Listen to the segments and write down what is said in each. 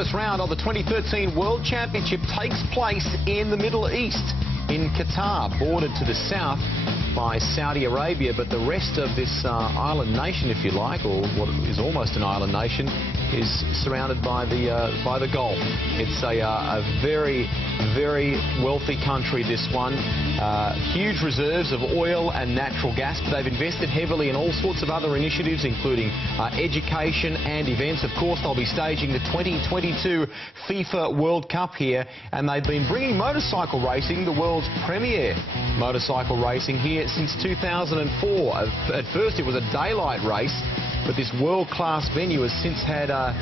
first round of the 2013 World Championship takes place in the Middle East, in Qatar, bordered to the south by Saudi Arabia, but the rest of this island nation, if you like, or what is almost an island nation, is surrounded by the Gulf. It's a very, very wealthy country, this one. Huge reserves of oil and natural gas, but they've invested heavily in all sorts of other initiatives, including education and events. Of course, they'll be staging the 2022 FIFA World Cup here, and they've been bringing motorcycle racing, the world's premier motorcycle racing, here since 2004. At first, it was a daylight race, but this world-class venue has since had a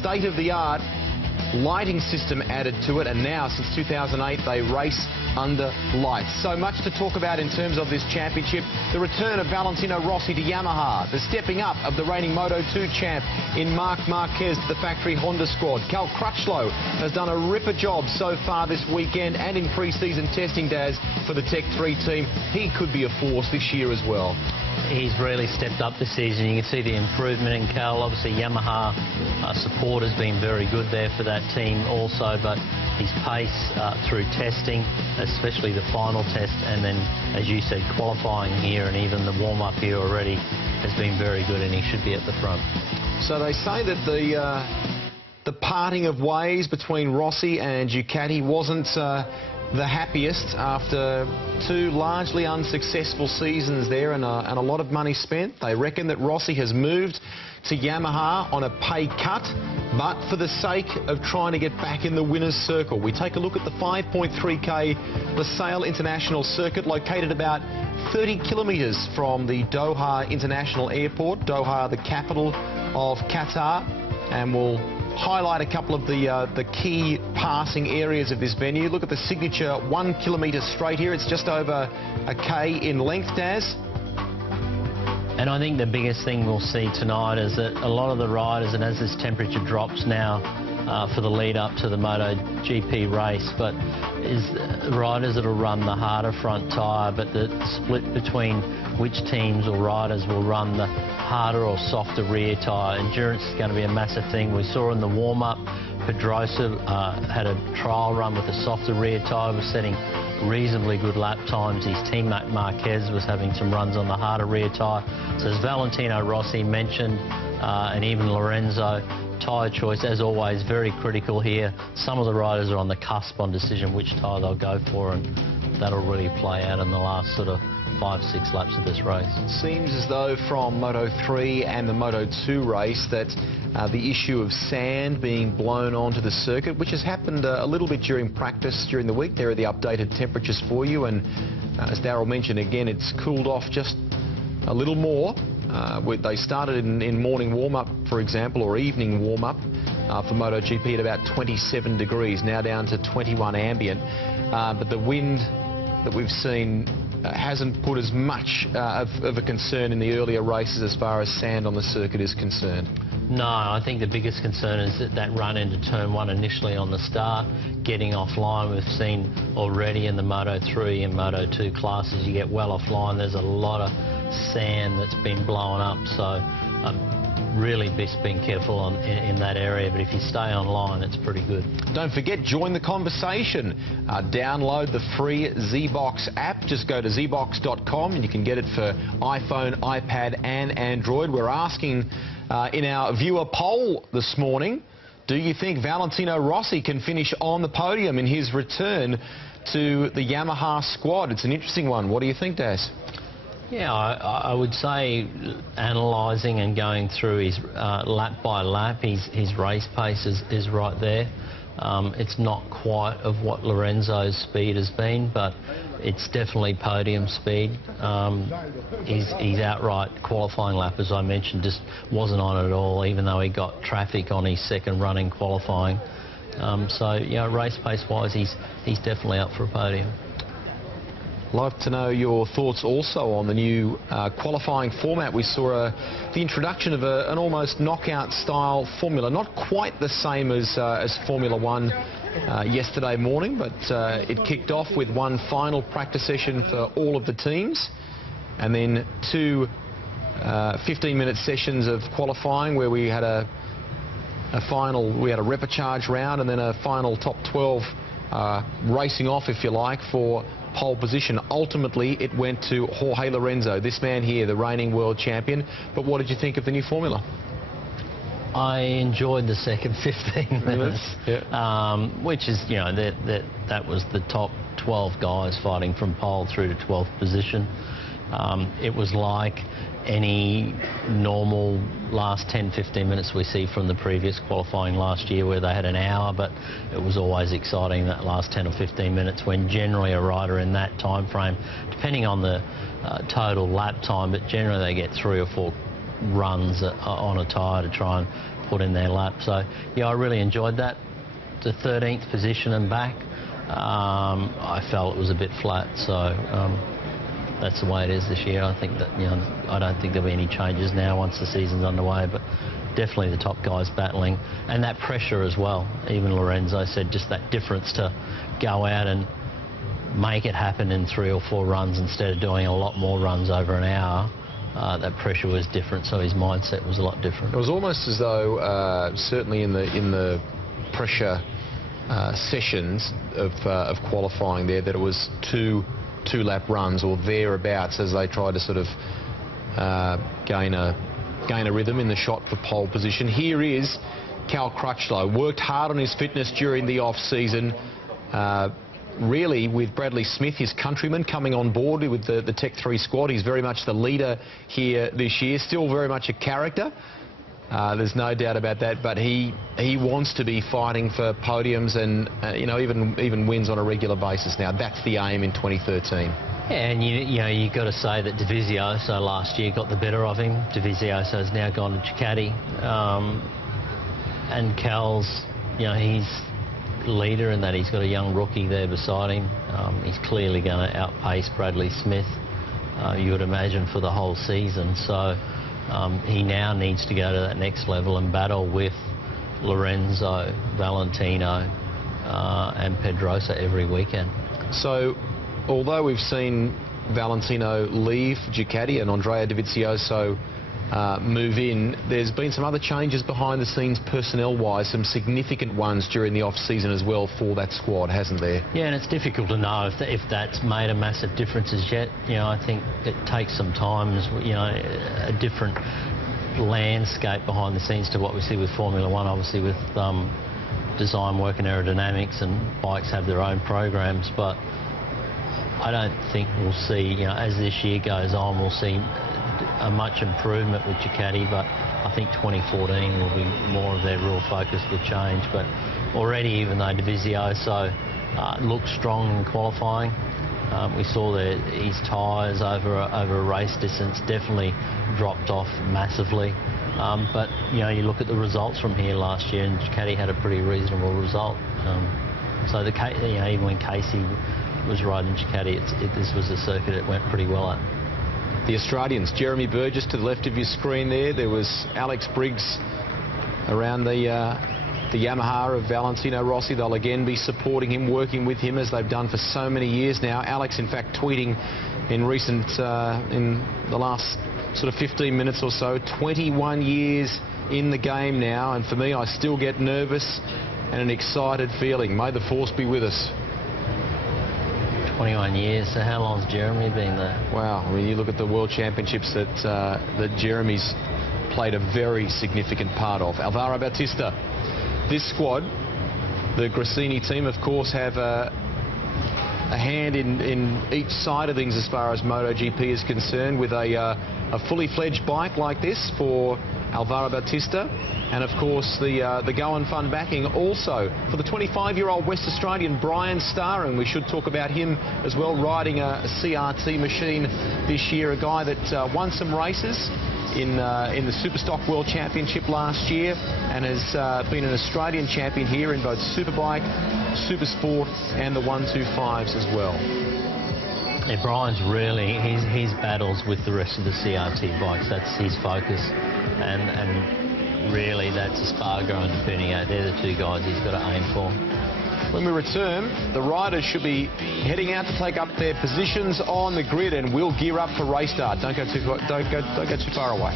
state-of-the-art lighting system added to it, and now since 2008 they race under lights. So much to talk about in terms of this championship. The return of Valentino Rossi to Yamaha, the stepping up of the reigning Moto2 champ in Marc Marquez to the factory Honda squad. Cal Crutchlow has done a ripper job so far this weekend and in pre-season testing, Daz, for the Tech 3 team. He could be a force this year as well. He's really stepped up this season. You can see the improvement in Cal. Obviously, Yamaha support has been very good there for that team also, but his pace through testing, especially the final test, and then, as you said, qualifying here and even the warm-up here already has been very good, and he should be at the front. So they say that the parting of ways between Rossi and Ducati wasn't the happiest after two largely unsuccessful seasons there and a lot of money spent. They reckon that Rossi has moved to Yamaha on a pay cut, but for the sake of trying to get back in the winner's circle. We take a look at the 5.3k Lusail International Circuit, located about 30 kilometres from the Doha International Airport, Doha, the capital of Qatar, and we'll highlight a couple of the key passing areas of this venue. Look at the signature 1 kilometre straight here. It's just over a K in length, Daz. And I think the biggest thing we'll see tonight is that a lot of the riders, and as this temperature drops now for the lead up to the Moto GP race, but is riders that will run the harder front tyre, but the split between which teams or riders will run the harder or softer rear tyre. Endurance is going to be a massive thing. We saw in the warm-up, Pedrosa had a trial run with a softer rear tyre, was setting reasonably good lap times. His teammate Marquez was having some runs on the harder rear tyre. So as Valentino Rossi mentioned, and even Lorenzo, tyre choice, as always, very critical here. Some of the riders are on the cusp on decision which tyre they'll go for, and that'll really play out in the last sort of 5-6 laps of this race. It seems as though from Moto3 and the Moto2 race that the issue of sand being blown onto the circuit, which has happened a little bit during practice during the week. There are the updated temperatures for you, and as Darryl mentioned again, it's cooled off just a little more. They started in morning warm-up, for example, or evening warm-up for MotoGP at about 27 degrees, now down to 21 ambient. But the wind that we've seen hasn't put as much of a concern in the earlier races as far as sand on the circuit is concerned. No, I think the biggest concern is that run into turn one initially on the start, getting offline. We've seen already in the Moto3 and Moto2 classes, you get well offline. There's a lot of sand that's been blown up, so really best being careful in that area, but if you stay online, it's pretty good. Don't forget, join the conversation. Download the free ZBox app. Just go to zbox.com and you can get it for iPhone, iPad and Android. We're asking in our viewer poll this morning, do you think Valentino Rossi can finish on the podium in his return to the Yamaha squad? It's an interesting one. What do you think, Daz? Yeah, I would say analysing and going through his lap by lap, his race pace is right there. It's not quite of what Lorenzo's speed has been, but it's definitely podium speed. His outright qualifying lap, as I mentioned, just wasn't on it at all, even though he got traffic on his second run in qualifying. So, yeah, race pace-wise, he's definitely up for a podium. Like to know your thoughts also on the new qualifying format. We saw the introduction of an almost knockout-style formula, not quite the same as Formula One yesterday morning, but it kicked off with one final practice session for all of the teams, and then two 15-minute sessions of qualifying where we had a we had a repechage round and then a final top 12 racing off, if you like, for pole position. Ultimately, it went to Jorge Lorenzo, this man here, the reigning world champion. But what did you think of the new formula? I enjoyed the second 15 minutes, which is, you know, that was the top 12 guys fighting from pole through to 12th position. It was like any normal last 10-15 minutes we see from the previous qualifying last year, where they had an hour, but it was always exciting that last 10 or 15 minutes, when generally a rider in that time frame, depending on the total lap time, but generally they get 3 or 4 runs on a tyre to try and put in their lap. So yeah, I really enjoyed that. The 13th position and back, I felt it was a bit flat, so that's the way it is this year. I think that, you know, I don't think there'll be any changes now once the season's underway, but definitely the top guys battling, and that pressure as well. Even Lorenzo said just that difference to go out and make it happen in 3 or 4 runs instead of doing a lot more runs over an hour. That pressure was different, so his mindset was a lot different. It was almost as though, certainly in the pressure sessions of qualifying there, that it was two-lap runs or thereabouts as they tried to sort of gain a rhythm in the shot for pole position. Here is Cal Crutchlow. Worked hard on his fitness during the off-season. Really, with Bradley Smith, his countryman, coming on board with the Tech 3 squad. He's very much the leader here this year. Still very much a character. There's no doubt about that, but he wants to be fighting for podiums and you know, even wins on a regular basis now. That's the aim in 2013. Yeah, and you know, you've got to say that Dovizioso last year got the better of him. Dovizioso's now gone to Ducati, and Cal's, you know, he's leader in that he's got a young rookie there beside him. He's clearly going to outpace Bradley Smith, you would imagine, for the whole season. So he now needs to go to that next level and battle with Lorenzo, Valentino and Pedrosa every weekend. So although we've seen Valentino leave Ducati and Andrea Dovizioso move in, there's been some other changes behind the scenes personnel-wise, some significant ones during the off-season as well for that squad, hasn't there? Yeah, and it's difficult to know if that's made a massive difference as yet. You know, I think it takes some time, you know, a different landscape behind the scenes to what we see with Formula One, obviously with design work and aerodynamics, and bikes have their own programs, but I don't think we'll see, you know, as this year goes on, we'll see a much improvement with Ducati, but I think 2014 will be more of their real focus with change. But already, even though Dovizioso looked strong in qualifying, we saw that his tyres over a race distance definitely dropped off massively. But you know, you look at the results from here last year, and Ducati had a pretty reasonable result. So you know, even when Casey was riding Ducati, this was a circuit it went pretty well at. The Australians, Jeremy Burgess to the left of your screen there. There was Alex Briggs around the Yamaha of Valentino Rossi. They'll again be supporting him, working with him as they've done for so many years now. Alex, in fact, tweeting in the last sort of 15 minutes or so, 21 years in the game now, and for me, I still get nervous and an excited feeling. May the force be with us. 21 years, so how long's Jeremy been there? Wow, I mean, you look at the World Championships that Jeremy's played a very significant part of. Alvaro Bautista, this squad, the Grassini team, of course, have a hand in each side of things as far as MotoGP is concerned, with a fully fledged bike like this for Alvaro Bautista, and of course the Go and Fun backing also for the 25-year-old West Australian Brian Starr, and we should talk about him as well, riding a CRT machine this year, a guy that won some races in the Superstock World Championship last year, and has been an Australian champion here in both Superbike, Supersport and the 125s as well. Yeah, Brian's really, his battles with the rest of the CRT bikes, that's his focus, and really that's Espargaro and Pernio. They're the two guys he's got to aim for. When we return, the riders should be heading out to take up their positions on the grid, and we'll gear up for race start. Don't go too far away.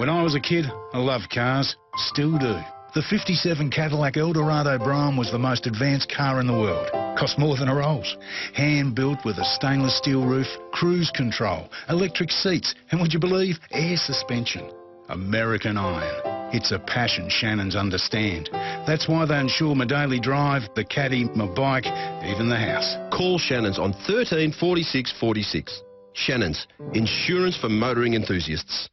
When I was a kid, I loved cars. Still do. The 57 Cadillac Eldorado Brougham was the most advanced car in the world. Cost more than a Rolls. Hand-built with a stainless steel roof, cruise control, electric seats, and would you believe, air suspension. American iron. It's a passion Shannons understand. That's why they insure my daily drive, the caddy, my bike, even the house. Call Shannons on 13 46 46. Shannons, insurance for motoring enthusiasts.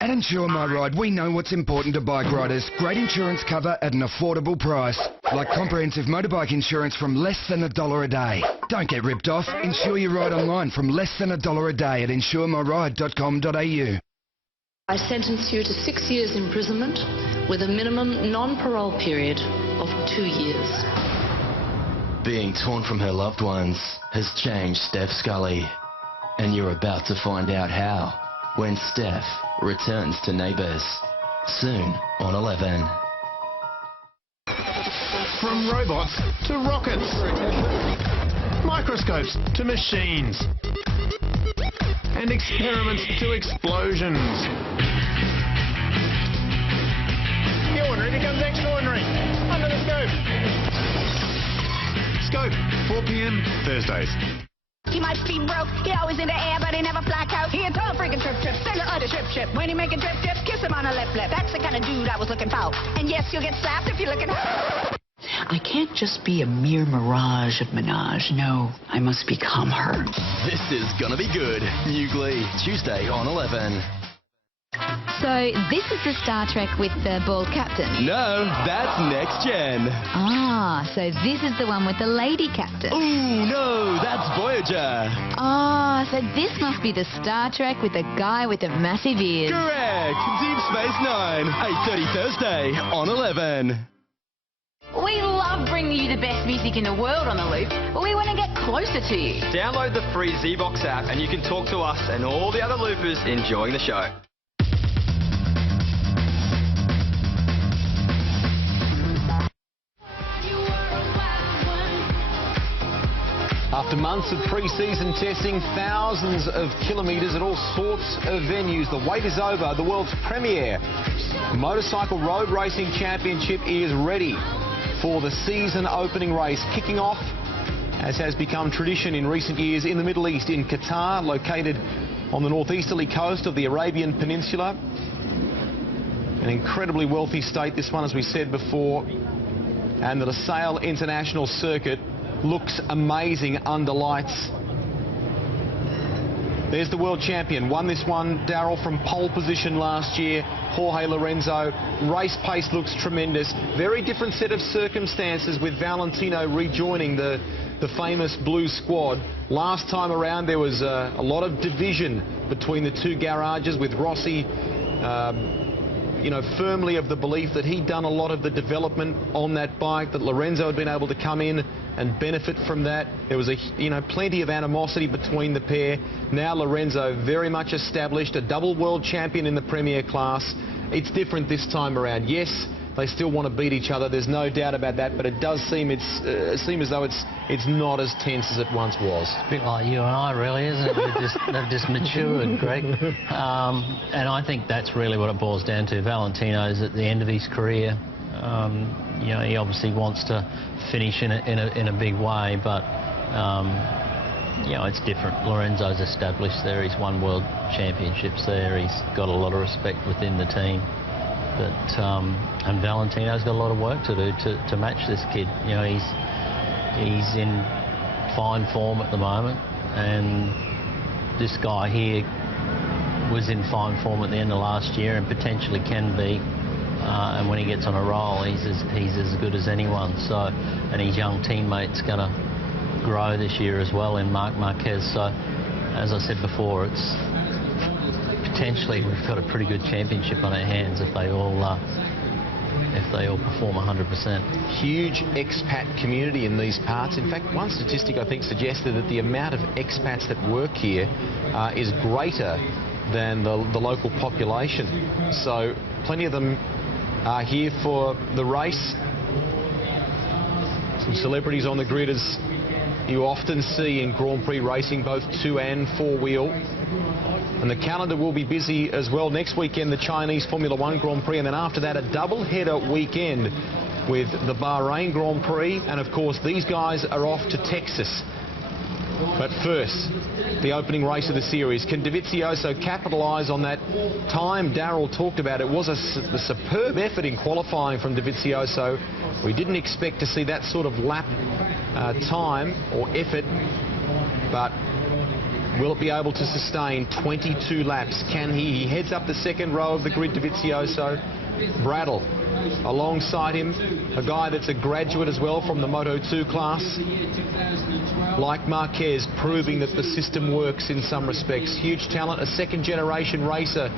At Insure My Ride, we know what's important to bike riders. Great insurance cover at an affordable price. Like comprehensive motorbike insurance from less than $1 a day. Don't get ripped off. Insure your ride online from less than $1 a day at insuremyride.com.au. I sentence you to 6 years imprisonment with a minimum non-parole period of 2 years. Being torn from her loved ones has changed Steph Scully. And you're about to find out how when Steph returns to Neighbours. Soon on 11. From robots to rockets, microscopes to machines, and experiments to explosions. The ordinary becomes extraordinary. Under the scope. Scope, 4 p.m. Thursdays. He might be broke, he always in the air, but he never fly out. He a tall freaking trip, sing a other trip. When he make a trip, kiss him on the lip. That's the kind of dude I was looking for. And yes, you'll get slapped if you're looking. I can't just be a mere mirage of Minaj. No, I must become her. This is gonna be good. New Glee, Tuesday on 11. So this is the Star Trek with the bald captain? No, that's Next Gen. Ah, so this is the one with the lady captain? Ooh, no, that's Voyager. Ah, so this must be the Star Trek with the guy with the massive ears. Correct. Deep Space Nine, 8:30 Thursday on 11. We love bringing you the best music in the world on the loop, but we want to get closer to you. Download the free Z-Box app and you can talk to us and all the other loopers enjoying the show. After months of pre-season testing, thousands of kilometres at all sorts of venues, the wait is over. The world's premier motorcycle road racing championship is ready for the season opening race, kicking off, as has become tradition in recent years, in the Middle East, in Qatar, located on the northeasterly coast of the Arabian Peninsula. An incredibly wealthy state, this one, as we said before, and the Lusail International Circuit looks amazing under lights. There's the world champion. Won this one, Darryl, from pole position last year. Jorge Lorenzo. Race pace looks tremendous. Very different set of circumstances with Valentino rejoining the famous blue squad. Last time around there was a lot of division between the two garages, with Rossi firmly of the belief that he'd done a lot of the development on that bike, that Lorenzo had been able to come in and benefit from that. There was plenty of animosity between the pair. Now Lorenzo very much established, a double world champion in the Premier class. It's different this time around. Yes, they still want to beat each other, there's no doubt about that, but it does seem as though it's not as tense as it once was. It's a bit like you and I, really, isn't it? They've just matured, Greg. And I think that's really what it boils down to. Valentino's at the end of his career. He obviously wants to finish in a big way, but it's different. Lorenzo's established there. He's won world championships there. He's got a lot of respect within the team. And Valentino's got a lot of work to do to match this kid. He's in fine form at the moment, and this guy here was in fine form at the end of last year and potentially can be. And when he gets on a roll, he's as good as anyone. So, and his young teammate's going to grow this year as well in Marc Marquez. So, as I said before, it's potentially we've got a pretty good championship on our hands if they all perform 100%. Huge expat community in these parts. In fact, one statistic I think suggested that the amount of expats that work here is greater than the local population. So plenty of them are here for the race. Some celebrities on the grid as you often see in Grand Prix racing, both 2- and 4-wheel. And the calendar will be busy as well. Next weekend, the Chinese Formula 1 Grand Prix, and then after that, a double-header weekend with the Bahrain Grand Prix. And, of course, these guys are off to Texas. But first, the opening race of the series. Can Dovizioso capitalise on that time Darrell talked about? It was a superb effort in qualifying from Dovizioso. We didn't expect to see that sort of lap time or effort, but will it be able to sustain 22 laps? Can he? He heads up the second row of the grid, Dovizioso. Brattle alongside him, a guy that's a graduate as well from the Moto 2 class. Like Marquez, proving that the system works in some respects. Huge talent, a second-generation racer,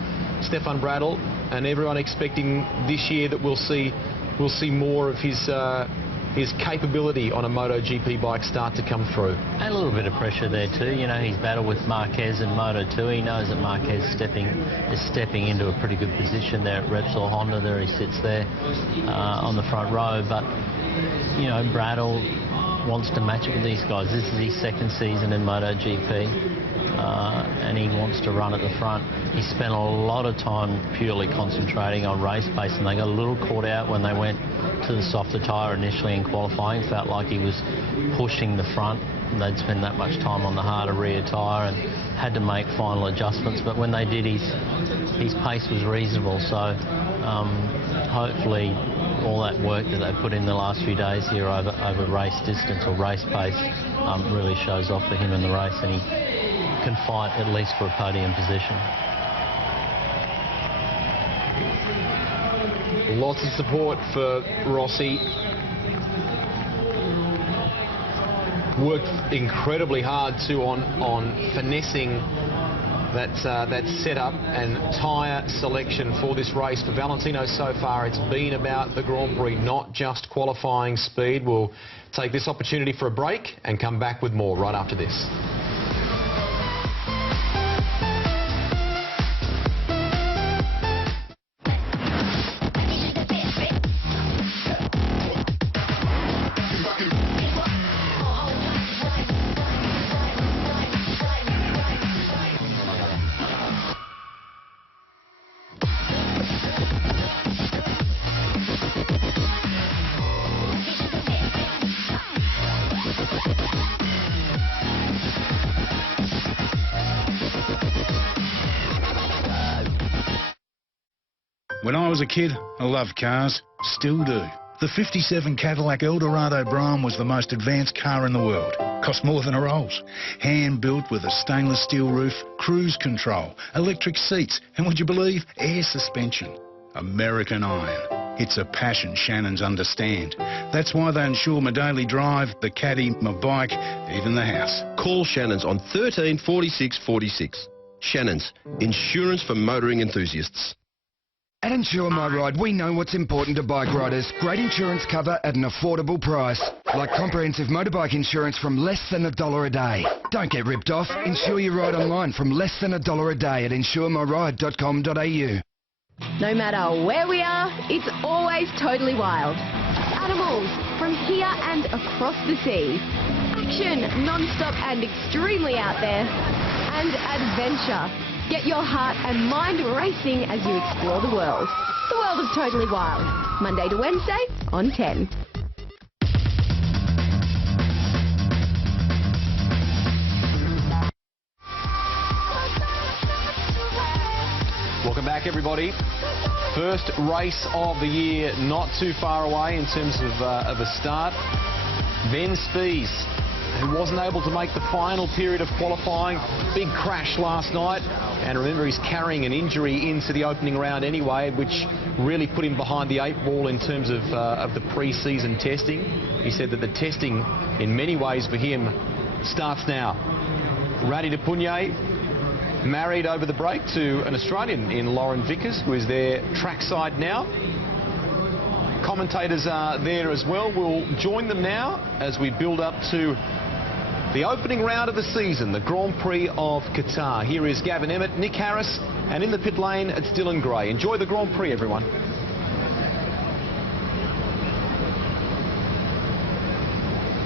Stefan Brattle, and everyone expecting this year that we'll see more of his capability on a MotoGP bike start to come through. And a little bit of pressure there too. You know, he's battled with Marquez in Moto 2. He knows that Marquez is stepping into a pretty good position there at Repsol Honda. There he sits there on the front row. But, you know, Brattle wants to match it with these guys. This is his second season in MotoGP. And he wants to run at the front. He spent a lot of time purely concentrating on race pace, and they got a little caught out when they went to the softer tyre initially in qualifying. Felt like he was pushing the front, and they'd spend that much time on the harder rear tyre and had to make final adjustments. But when they did, his pace was reasonable. So hopefully all that work that they put in the last few days here over race distance or race pace really shows off for him in the race, and he can fight at least for a podium position. Lots of support for Rossi. Worked incredibly hard too on finessing that setup and tyre selection for this race. For Valentino so far, it's been about the Grand Prix, not just qualifying speed. We'll take this opportunity for a break and come back with more right after this. When I was a kid, I loved cars. Still do. The 57 Cadillac Eldorado Brougham was the most advanced car in the world. Cost more than a Rolls. Hand-built with a stainless steel roof, cruise control, electric seats, and would you believe, air suspension. American iron. It's a passion Shannons understand. That's why they insure my daily drive, the caddy, my bike, even the house. Call Shannons on 13 46 46. Shannons, insurance for motoring enthusiasts. At Insure My Ride, we know what's important to bike riders. Great insurance cover at an affordable price. Like comprehensive motorbike insurance from less than $1 a day. Don't get ripped off. Insure your ride online from less than $1 a day at insuremyride.com.au. No matter where we are, it's always totally wild. Animals from here and across the seas. Action, non-stop and extremely out there. And adventure. Get your heart and mind racing as you explore the world. The world of Totally Wild. Monday to Wednesday on 10. Welcome back, everybody. First race of the year, not too far away in terms of a start. Ben Spies, who wasn't able to make the final period of qualifying. Big crash last night. And remember, he's carrying an injury into the opening round anyway, which really put him behind the 8 ball in terms of the pre-season testing. He said that the testing, in many ways for him, starts now. Radi de Punier, married over the break to an Australian in Lauren Vickers, who is there trackside now. Commentators are there as well. We'll join them now as we build up to the opening round of the season, the Grand Prix of Qatar. Here is Gavin Emmett, Nick Harris, and in the pit lane, it's Dylan Gray. Enjoy the Grand Prix, everyone.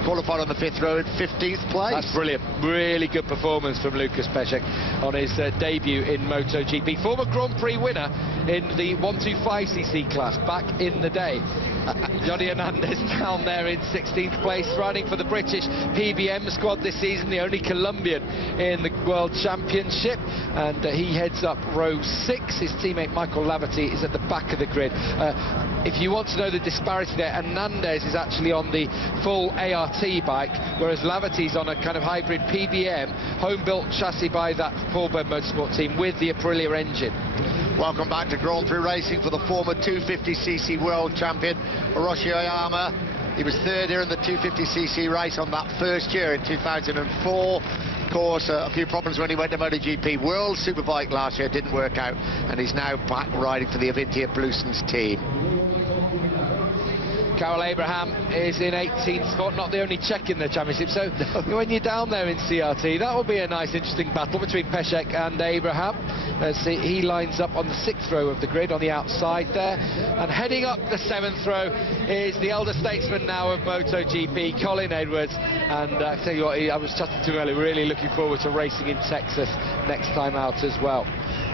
qualified on the 5th row in 15th place. That's brilliant. Really good performance from Lucas Peszek on his debut in MotoGP. Former Grand Prix winner in the 125cc class back in the day. Johnny Hernandez down there in 16th place, riding for the British PBM squad this season, the only Colombian in the World Championship, and he heads up row 6. His teammate Michael Laverty is at the back of the grid. If you want to know the disparity there, Hernandez is actually on the full ART bike, whereas Laverty's on a kind of hybrid PBM, home-built chassis by that Paul Bird Motorsport team with the Aprilia engine. Welcome back to Grand Prix racing for the former 250cc world champion, Hiroshi Oyama. He was third here in the 250cc race on that first year in 2004. Of course, a few problems when he went to MotoGP World Superbike last year, didn't work out, and he's now back riding for the Avintia Bluesons team. Carol Abraham is in 18th spot, not the only Czech in the championship, so when you're down there in CRT, that will be a nice interesting battle between Peszek and Abraham. Let's see, he lines up on the 6th row of the grid on the outside there, and heading up the 7th row is the elder statesman now of MotoGP, Colin Edwards, and I tell you what, I was chatting to him earlier, really looking forward to racing in Texas next time out as well.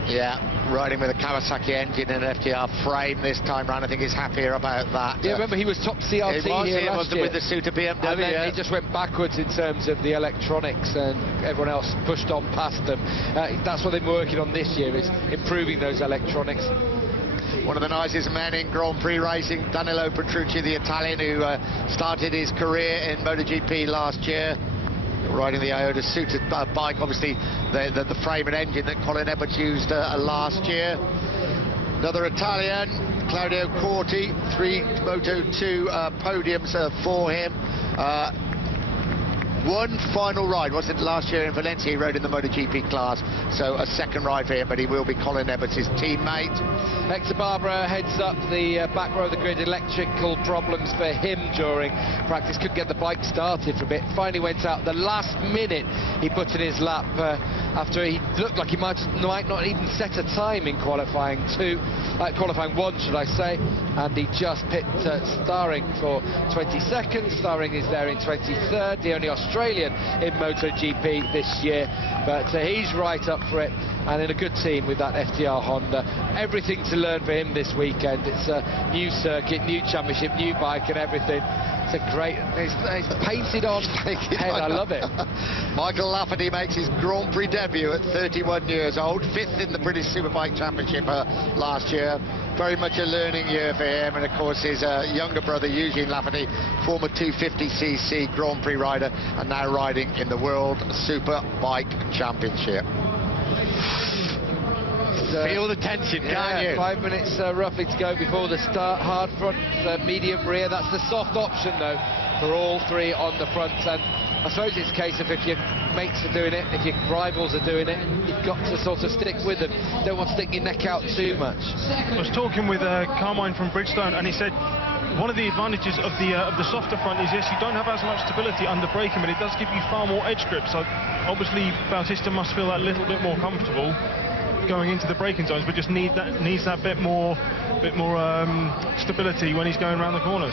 Yeah, riding with a Kawasaki engine and an FTR frame this time round. I think he's happier about that. Yeah, remember he was top CRT here last year. With the Suter BMW. And then he just went backwards in terms of the electronics, and everyone else pushed on past them. That's what they've been working on this year, is improving those electronics. One of the nicest men in Grand Prix racing, Danilo Petrucci, the Italian, who started his career in MotoGP last year, riding the Iota Suter bike, obviously the frame and engine that Colin Edwards used last year. Another Italian, Claudio Corti, 3 Moto2 podiums for him. One final ride, wasn't it, last year in Valencia? He rode in the MotoGP class, so a second ride for him, but he will be Colin Edwards' teammate. Hector Barbara heads up the back row of the grid. Electrical problems for him during practice. Couldn't get the bike started for a bit. Finally went out the last minute. He put in his lap after he looked like he might not even set a time in qualifying 1, should I say. And he just pit Starring for 22nd. Starring is there in 23rd, the only Australian in MotoGP this year. But he's right up for it, and in a good team with that FTR Honda. Everything to learn for him this weekend. It's a new circuit, new championship, new bike and everything. It's a great, it's painted on head. I love it. Michael Lafferty makes his Grand Prix debut at 31 years old, 5th in the British Superbike Championship last year. Very much a learning year for him, and of course his younger brother Eugene Lafferty, former 250cc Grand Prix rider, and now riding in the World Superbike Championship. Feel the tension, can't you? 5 minutes roughly to go before the start. Hard front, medium rear. That's the soft option, though, for all 3 on the front. And I suppose it's a case of if your mates are doing it, if your rivals are doing it, you've got to sort of stick with them. Don't want to stick your neck out too much. I was talking with Carmine from Bridgestone, and he said one of the advantages of the softer front is, yes, you don't have as much stability under braking, but it does give you far more edge grip. So obviously Bautista must feel that little bit more comfortable going into the braking zones, but just needs that bit more stability when he's going around the corners.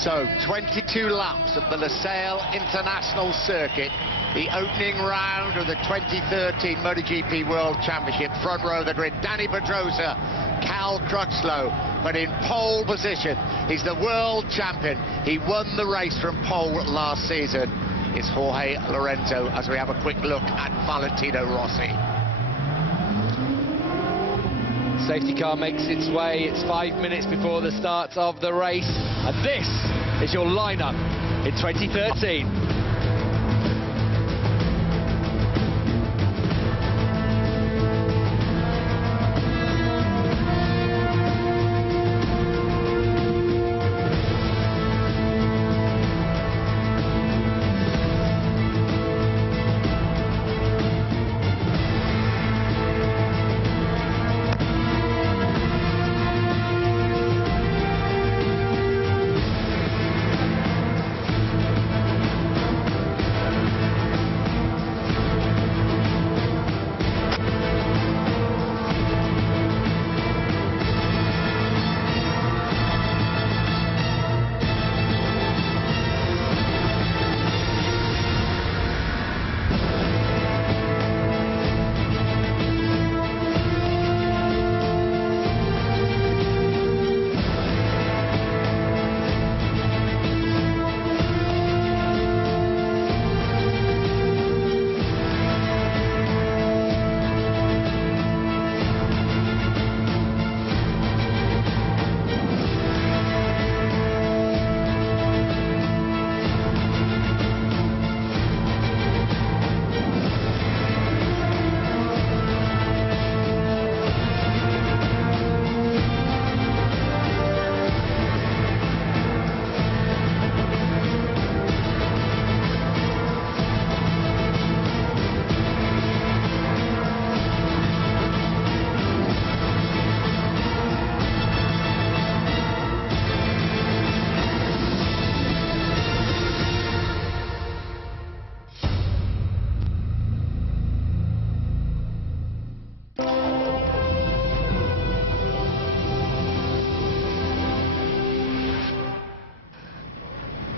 So 22 laps at the Losail International Circuit, the opening round of the 2013 MotoGP World Championship. Front row of the grid, Danny Pedrosa, Cal Crutchlow, but in pole position. He's the world champion. He won the race from pole last season. It's Jorge Lorenzo as we have a quick look at Valentino Rossi. Safety car makes its way. It's 5 minutes before the start of the race, and this is your lineup in 2013.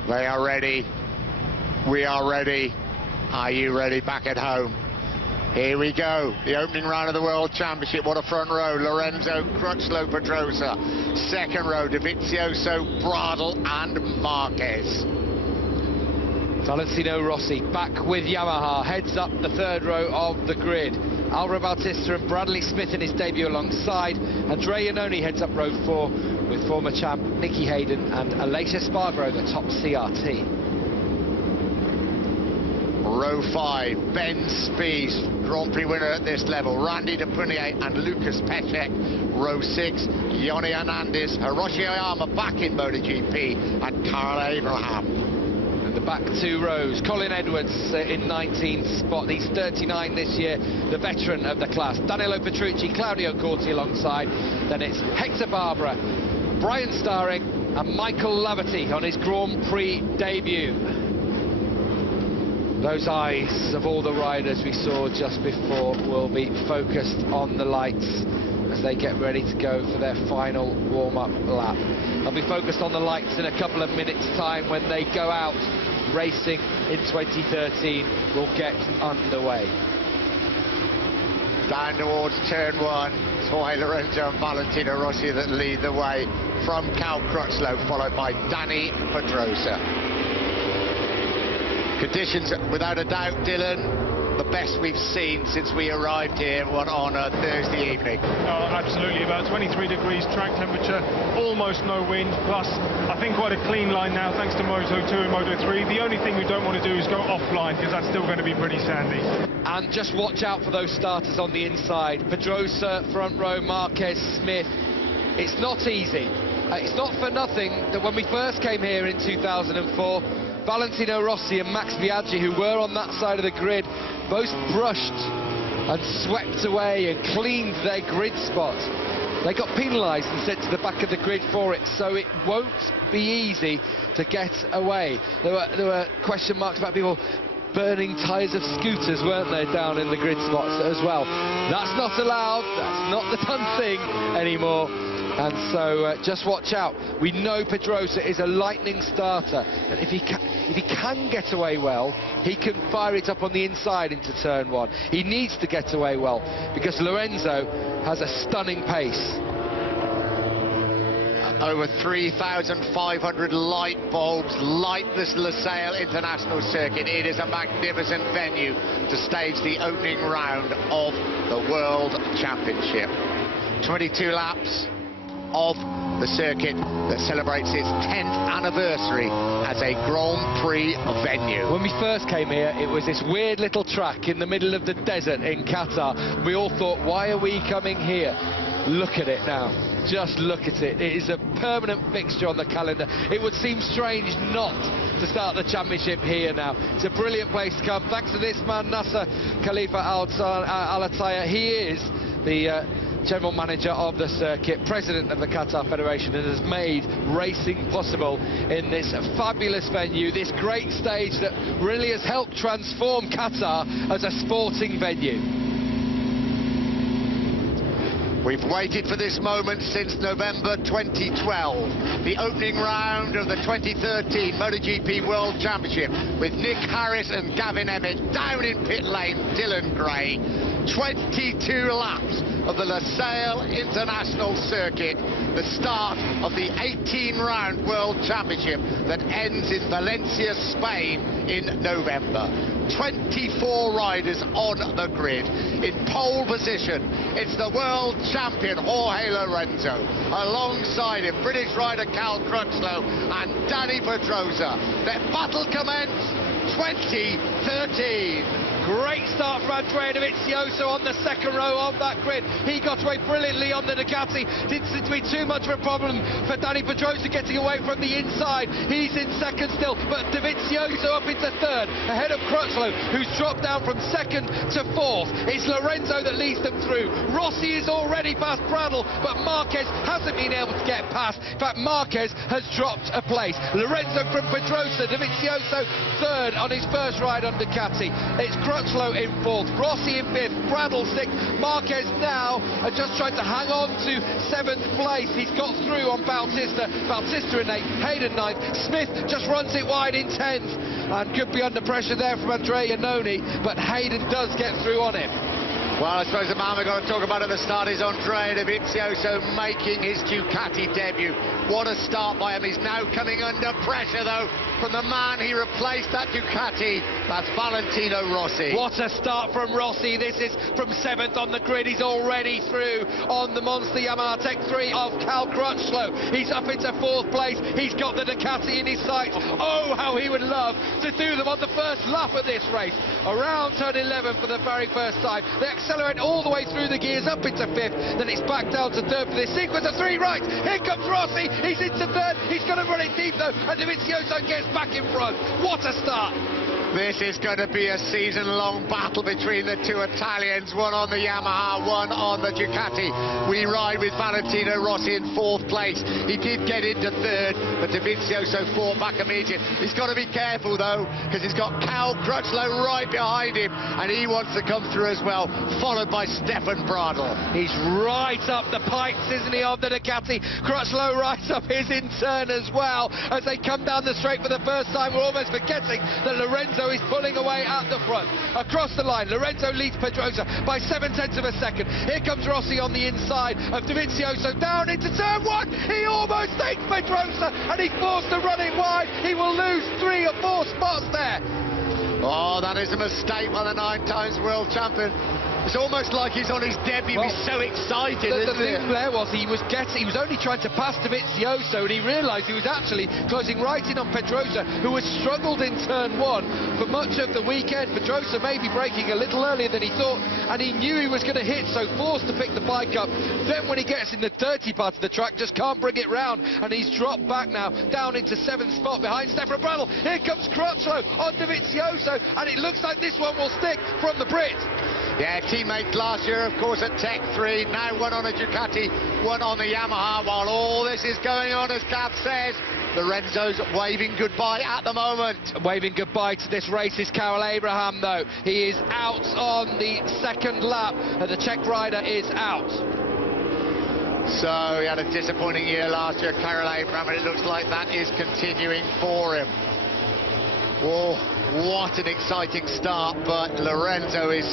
They are ready. We are ready. Are you ready back at home? Here we go. The opening round of the World Championship. What a front row. Lorenzo, Crutchlow, Pedrosa. Second row, Dovizioso, Bradl and Marquez. Valentino Rossi back with Yamaha, heads up the third row of the grid. Alvaro Bautista and Bradley Smith in his debut alongside. Andrea Iannone heads up row 4 with former champ Nicky Hayden and Aleix Espargaro, the top CRT. Row 5, Ben Spies, Grand Prix winner at this level, Randy de Prunier and Lucas Pecek. Row 6, Yoni Hernandez, Hiroshi Oyama back in MotoGP, and Carl Abraham. And the back 2 rows, Colin Edwards in 19th spot, he's 39 this year, the veteran of the class. Danilo Petrucci, Claudio Corti alongside. Then it's Hector Barbera, Brian Starring and Michael Laverty on his Grand Prix debut. Those eyes of all the riders we saw just before will be focused on the lights as they get ready to go for their final warm-up lap. They'll be focused on the lights in a couple of minutes' time when they go out racing in 2013 will get underway. Down towards turn 1, it's Jorge Lorenzo and Valentino Rossi that lead the way from Cal Crutchlow, followed by Dani Pedrosa. Conditions, without a doubt, Dylan, the best we've seen since we arrived here on a Thursday evening. Oh, absolutely. About 23 degrees track temperature, almost no wind, plus I think quite a clean line now thanks to Moto 2 and Moto 3. The only thing we don't want to do is go offline because that's still going to be pretty sandy. And just watch out for those starters on the inside. Pedrosa, front row, Marquez, Smith. It's not easy. It's not for nothing that when we first came here in 2004, Valentino Rossi and Max Biaggi, who were on that side of the grid, both brushed and swept away and cleaned their grid spots. They got penalised and sent to the back of the grid for it, so it won't be easy to get away. There were question marks about people burning tyres of scooters, weren't there, down in the grid spots as well. That's not allowed, that's not the done thing anymore. And so just watch out. We know Pedrosa is a lightning starter, and if he can get away well, he can fire it up on the inside into turn 1. He needs to get away well because Lorenzo has a stunning pace. Over 3,500 light bulbs light this Losail International Circuit. It is a magnificent venue to stage the opening round of the World Championship. 22 laps of the circuit that celebrates its 10th anniversary as a Grand Prix venue. When we first came here, it was this weird little track in the middle of the desert in Qatar. We all thought, why are we coming here? Look at it now. Just look at it. It is a permanent fixture on the calendar. It would seem strange not to start the championship here now. It's a brilliant place to come. Thanks to this man, Nasser Khalifa Al-Attiyah. He is the general manager of the circuit, president of the Qatar Federation, and has made racing possible in this fabulous venue, this great stage that really has helped transform Qatar as a sporting venue. We've waited for this moment since November 2012, the opening round of the 2013 MotoGP World Championship, with Nick Harris and Gavin Emmett down in pit lane, Dylan Gray. 22 laps of the Losail International Circuit, the start of the 18-round World Championship that ends in Valencia, Spain in November. 24 riders on the grid. In pole position, it's the world champion Jorge Lorenzo. Alongside him, British rider Cal Crutchlow and Dani Pedrosa. Their battle commenced 2013. Great start for Andrea Dovizioso on the second row of that grid. He got away brilliantly on the Ducati. Didn't seem to be too much of a problem for Dani Pedrosa getting away from the inside. He's in second still, but Dovizioso up into third, ahead of Crutchlow, who's dropped down from second to fourth. It's Lorenzo that leads them through. Rossi is already past Bradl, but Marquez hasn't been able to get past. In fact, Marquez has dropped a place. Lorenzo from Pedrosa, Dovizioso third on his first ride on Ducati. It's Crutchlow in fourth, Rossi in fifth, Bradle sixth. Marquez now just trying to hang on to seventh place. He's got through on Bautista in eighth, Hayden ninth, Smith just runs it wide in 10th and could be under pressure there from Andrea Iannone, but Hayden does get through on him. Well, I suppose the man we've got to talk about at the start is Andrea Dovizioso making his Ducati debut. What a start by him. He's now coming under pressure, though, from the man he replaced at Ducati. That's Valentino Rossi. What a start from Rossi. This is from 7th on the grid. He's already through on the Monster Yamaha Tech 3 of Cal Crutchlow. He's up into 4th place. He's got the Ducati in his sights. Oh, how he would love to do them on the first lap of this race. Around turn 11 for the very first time. They accelerate all the way through the gears up into 5th. Then it's back down to 3rd for this sequence of 3 right. Here comes Rossi. He's into 3rd. He's going to run it deep, though. And Dovizioso gets back in front. What a start. This is going to be a season-long battle between the two Italians, one on the Yamaha, one on the Ducati. We ride with Valentino Rossi in 4th place. He did get into 3rd, but Dovizioso fought back immediately. He's got to be careful, though, because he's got Cal Crutchlow right behind him, and he wants to come through as well, followed by Stefan Bradl. He's right up the pipes, isn't he, of the Ducati. Crutchlow right up his in turn as well. As they come down the straight for the first time, we're almost forgetting that Lorenzo is pulling away at the front. Across the line, Lorenzo leads Pedrosa by 0.7 of a second. Here comes Rossi on the inside of Dovizioso, down into turn 1. He almost takes Pedrosa, and he's forced to run it wide. He will lose 3 or 4 spots there. Oh, that is a mistake by the 9-times world champion. It's almost like he's on his debut. He's so excited. The thing there was he was only trying to pass Dovizioso, and he realised he was actually closing right in on Pedrosa, who has struggled in turn 1 for much of the weekend. Pedrosa may be braking a little earlier than he thought, and he knew he was going to hit, so forced to pick the bike up. Then when he gets in the dirty part of the track, just can't bring it round, and he's dropped back now, down into 7th spot behind Stefan Bradl. Here comes Crutchlow on Dovizioso, and it looks like this one will stick from the Brit. Yeah, teammates last year, of course, at Tech 3. Now one on a Ducati, one on the Yamaha. While all this is going on, as Gav says, Lorenzo's waving goodbye at the moment. Waving goodbye to this race is Karel Abraham, though. He is out on the 2nd lap. The Czech rider is out. So he had a disappointing year last year, Karel Abraham, and it looks like that is continuing for him. Whoa, what an exciting start, but Lorenzo is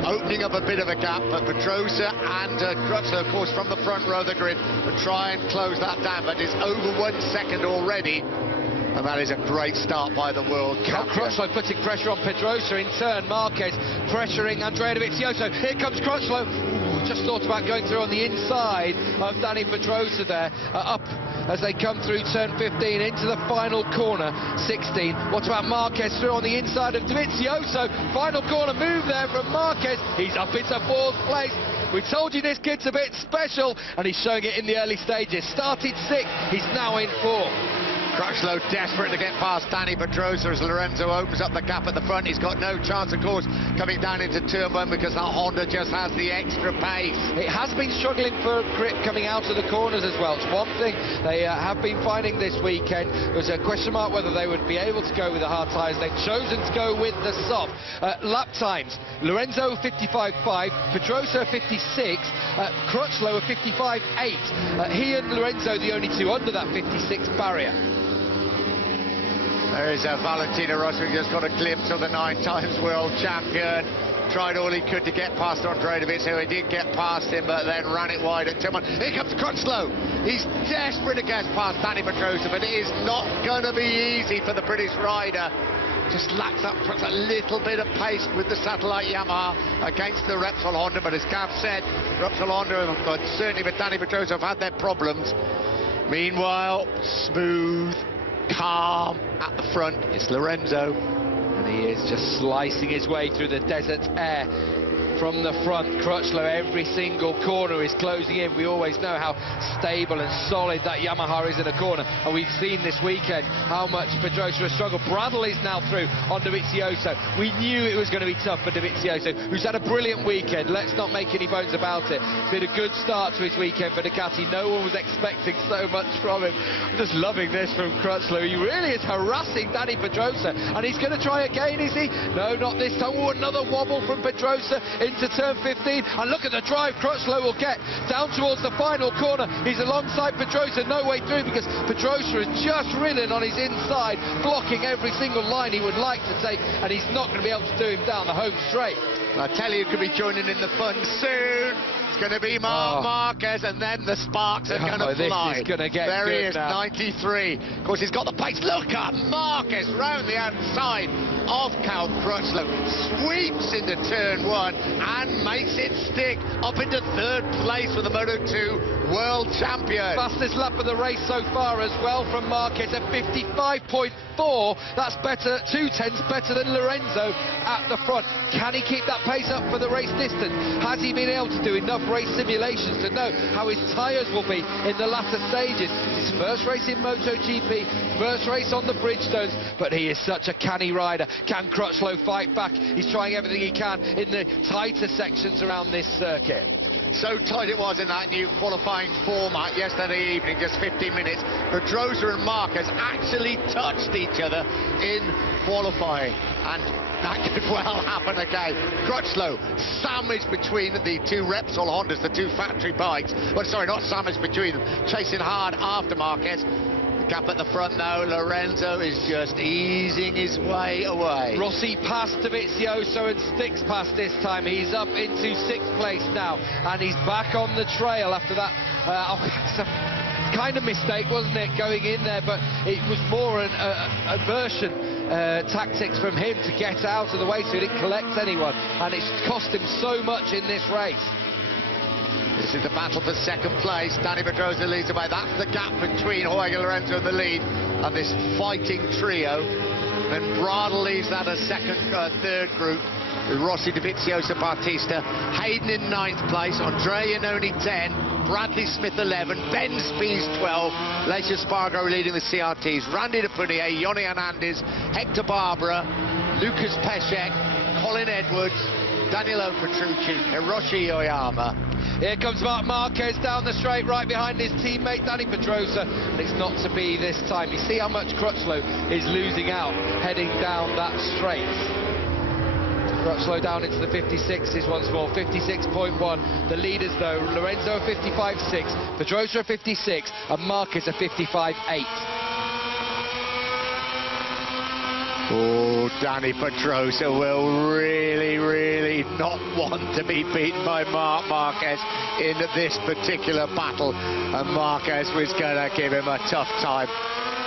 opening up a bit of a gap, but Pedrosa and Crutchlow, of course, from the front row of the grid, will try and close that down, but it's over 1 second already, and that is a great start by the world champion. Crutchlow putting pressure on Pedrosa in turn, Marquez pressuring Andrea Dovizioso. Here comes Crutchlow. Just thought about going through on the inside of Danny Pedrosa there, up as they come through turn 15 into the final corner, 16. What about Marquez through on the inside of Dovizioso? Final corner move there from Marquez. He's up into 4th place. We told you this kid's a bit special, and he's showing it in the early stages. Started 6th, he's now in 4th. Crutchlow desperate to get past Danny Pedrosa as Lorenzo opens up the gap at the front. He's got no chance, of course, coming down into turn 1 because that Honda just has the extra pace. It has been struggling for grip coming out of the corners as well. It's one thing they have been finding this weekend. There was a question mark whether they would be able to go with the hard tyres. They've chosen to go with the soft. Lap times, Lorenzo 55.5, Pedrosa 56, Crutchlow 55.8. He and Lorenzo the only two under that 56 barrier. There is Valentino Rossi, just got a glimpse of the 9-times world champion. Tried all he could to get past Andrea Dovizioso. He did get past him, but then ran it wide at turn 1. Here comes Crutchlow. He's desperate to get past Danny Pedrosa, but it is not going to be easy for the British rider. Just lacks up a little bit of pace with the satellite Yamaha against the Repsol Honda, but as Gav said, Repsol Honda, but certainly with Danny Pedrosa, have had their problems. Meanwhile, smooth, calm at the front, it's Lorenzo. And he is just slicing his way through the desert air from the front. Crutchlow, every single corner is closing in. We always know how stable and solid that Yamaha is in a corner, and we've seen this weekend how much Pedrosa has struggled. Bradley's now through on Dovizioso. We knew it was going to be tough for Dovizioso, who's had a brilliant weekend. Let's not make any bones about it. It's been a good start to his weekend for Ducati. No one was expecting so much from him. I'm just loving this from Crutchlow. He really is harassing Dani Pedrosa, and he's going to try again, is he? No, not this time. Oh, another wobble from Pedrosa into turn 15, and look at the drive Crutchlow will get down towards the final corner. He's alongside Pedrosa, no way through, because Pedrosa has just ridden on his inside, blocking every single line he would like to take, and he's not going to be able to do him down the home straight. I tell you, could be joining in the fun soon. It's going to be Marquez, and then the sparks are going to fly. This is going to get there good he is, now. 93. Of course, he's got the pace. Look at Marquez round the outside of Cal Crutchlow. Sweeps into turn 1 and makes it stick up into 3rd place for the Moto2 World Champion. Fastest lap of the race so far as well from Marquez at 55.4. That's better, 2/10 better than Lorenzo at the front. Can he keep that pace up for the race distance? Has he been able to do enough race simulations to know how his tyres will be in the latter stages? His first race in MotoGP, first race on the Bridgestones, but he is such a canny rider. Can Crutchlow fight back? He's trying everything he can in the tighter sections around this circuit. So tight it was in that new qualifying format yesterday evening, just 15 minutes. Pedrosa and Marquez actually touched each other in qualifying, and that could well happen again. Crutchlow sandwiched between the two Repsol Hondas, the two factory bikes. Well, sorry, not sandwiched between them, chasing hard after Marquez. The gap at the front now, Lorenzo is just easing his way away. Rossi passed Dovizioso and sticks past this time. He's up into 6th place now, and he's back on the trail after that. It's a kind of mistake, wasn't it, going in there, but it was more an aversion tactics from him to get out of the way so he didn't collect anyone, and it's cost him so much in this race. This is the battle for 2nd place. Dani Pedrosa leads away. That's the gap between Jorge Lorenzo in the lead and this fighting trio. Then Bradl leaves that as 3rd group with Rossi, Dovizioso, Bautista. Hayden in 9th place. Andrea Iannone 10. Bradley Smith 11. Ben Spies 12. Leicia Spargo leading the CRTs. Randy Depunier, Yoni Hernandez, Hector Barbara, Lucas Peshek, Colin Edwards, Danilo Petrucci, Hiroshi Oyama. Here comes Marc Marquez down the straight, right behind his teammate Dani Pedrosa, and it's not to be this time. You see how much Crutchlow is losing out heading down that straight. Crutchlow down into the 56s once more, 56.1. The leaders though, Lorenzo at 55.6, Pedrosa at 56, and Marquez at 55.8. Oh, Dani Pedrosa will really not want to be beaten by Marc Marquez in this particular battle, and Marquez was going to give him a tough time.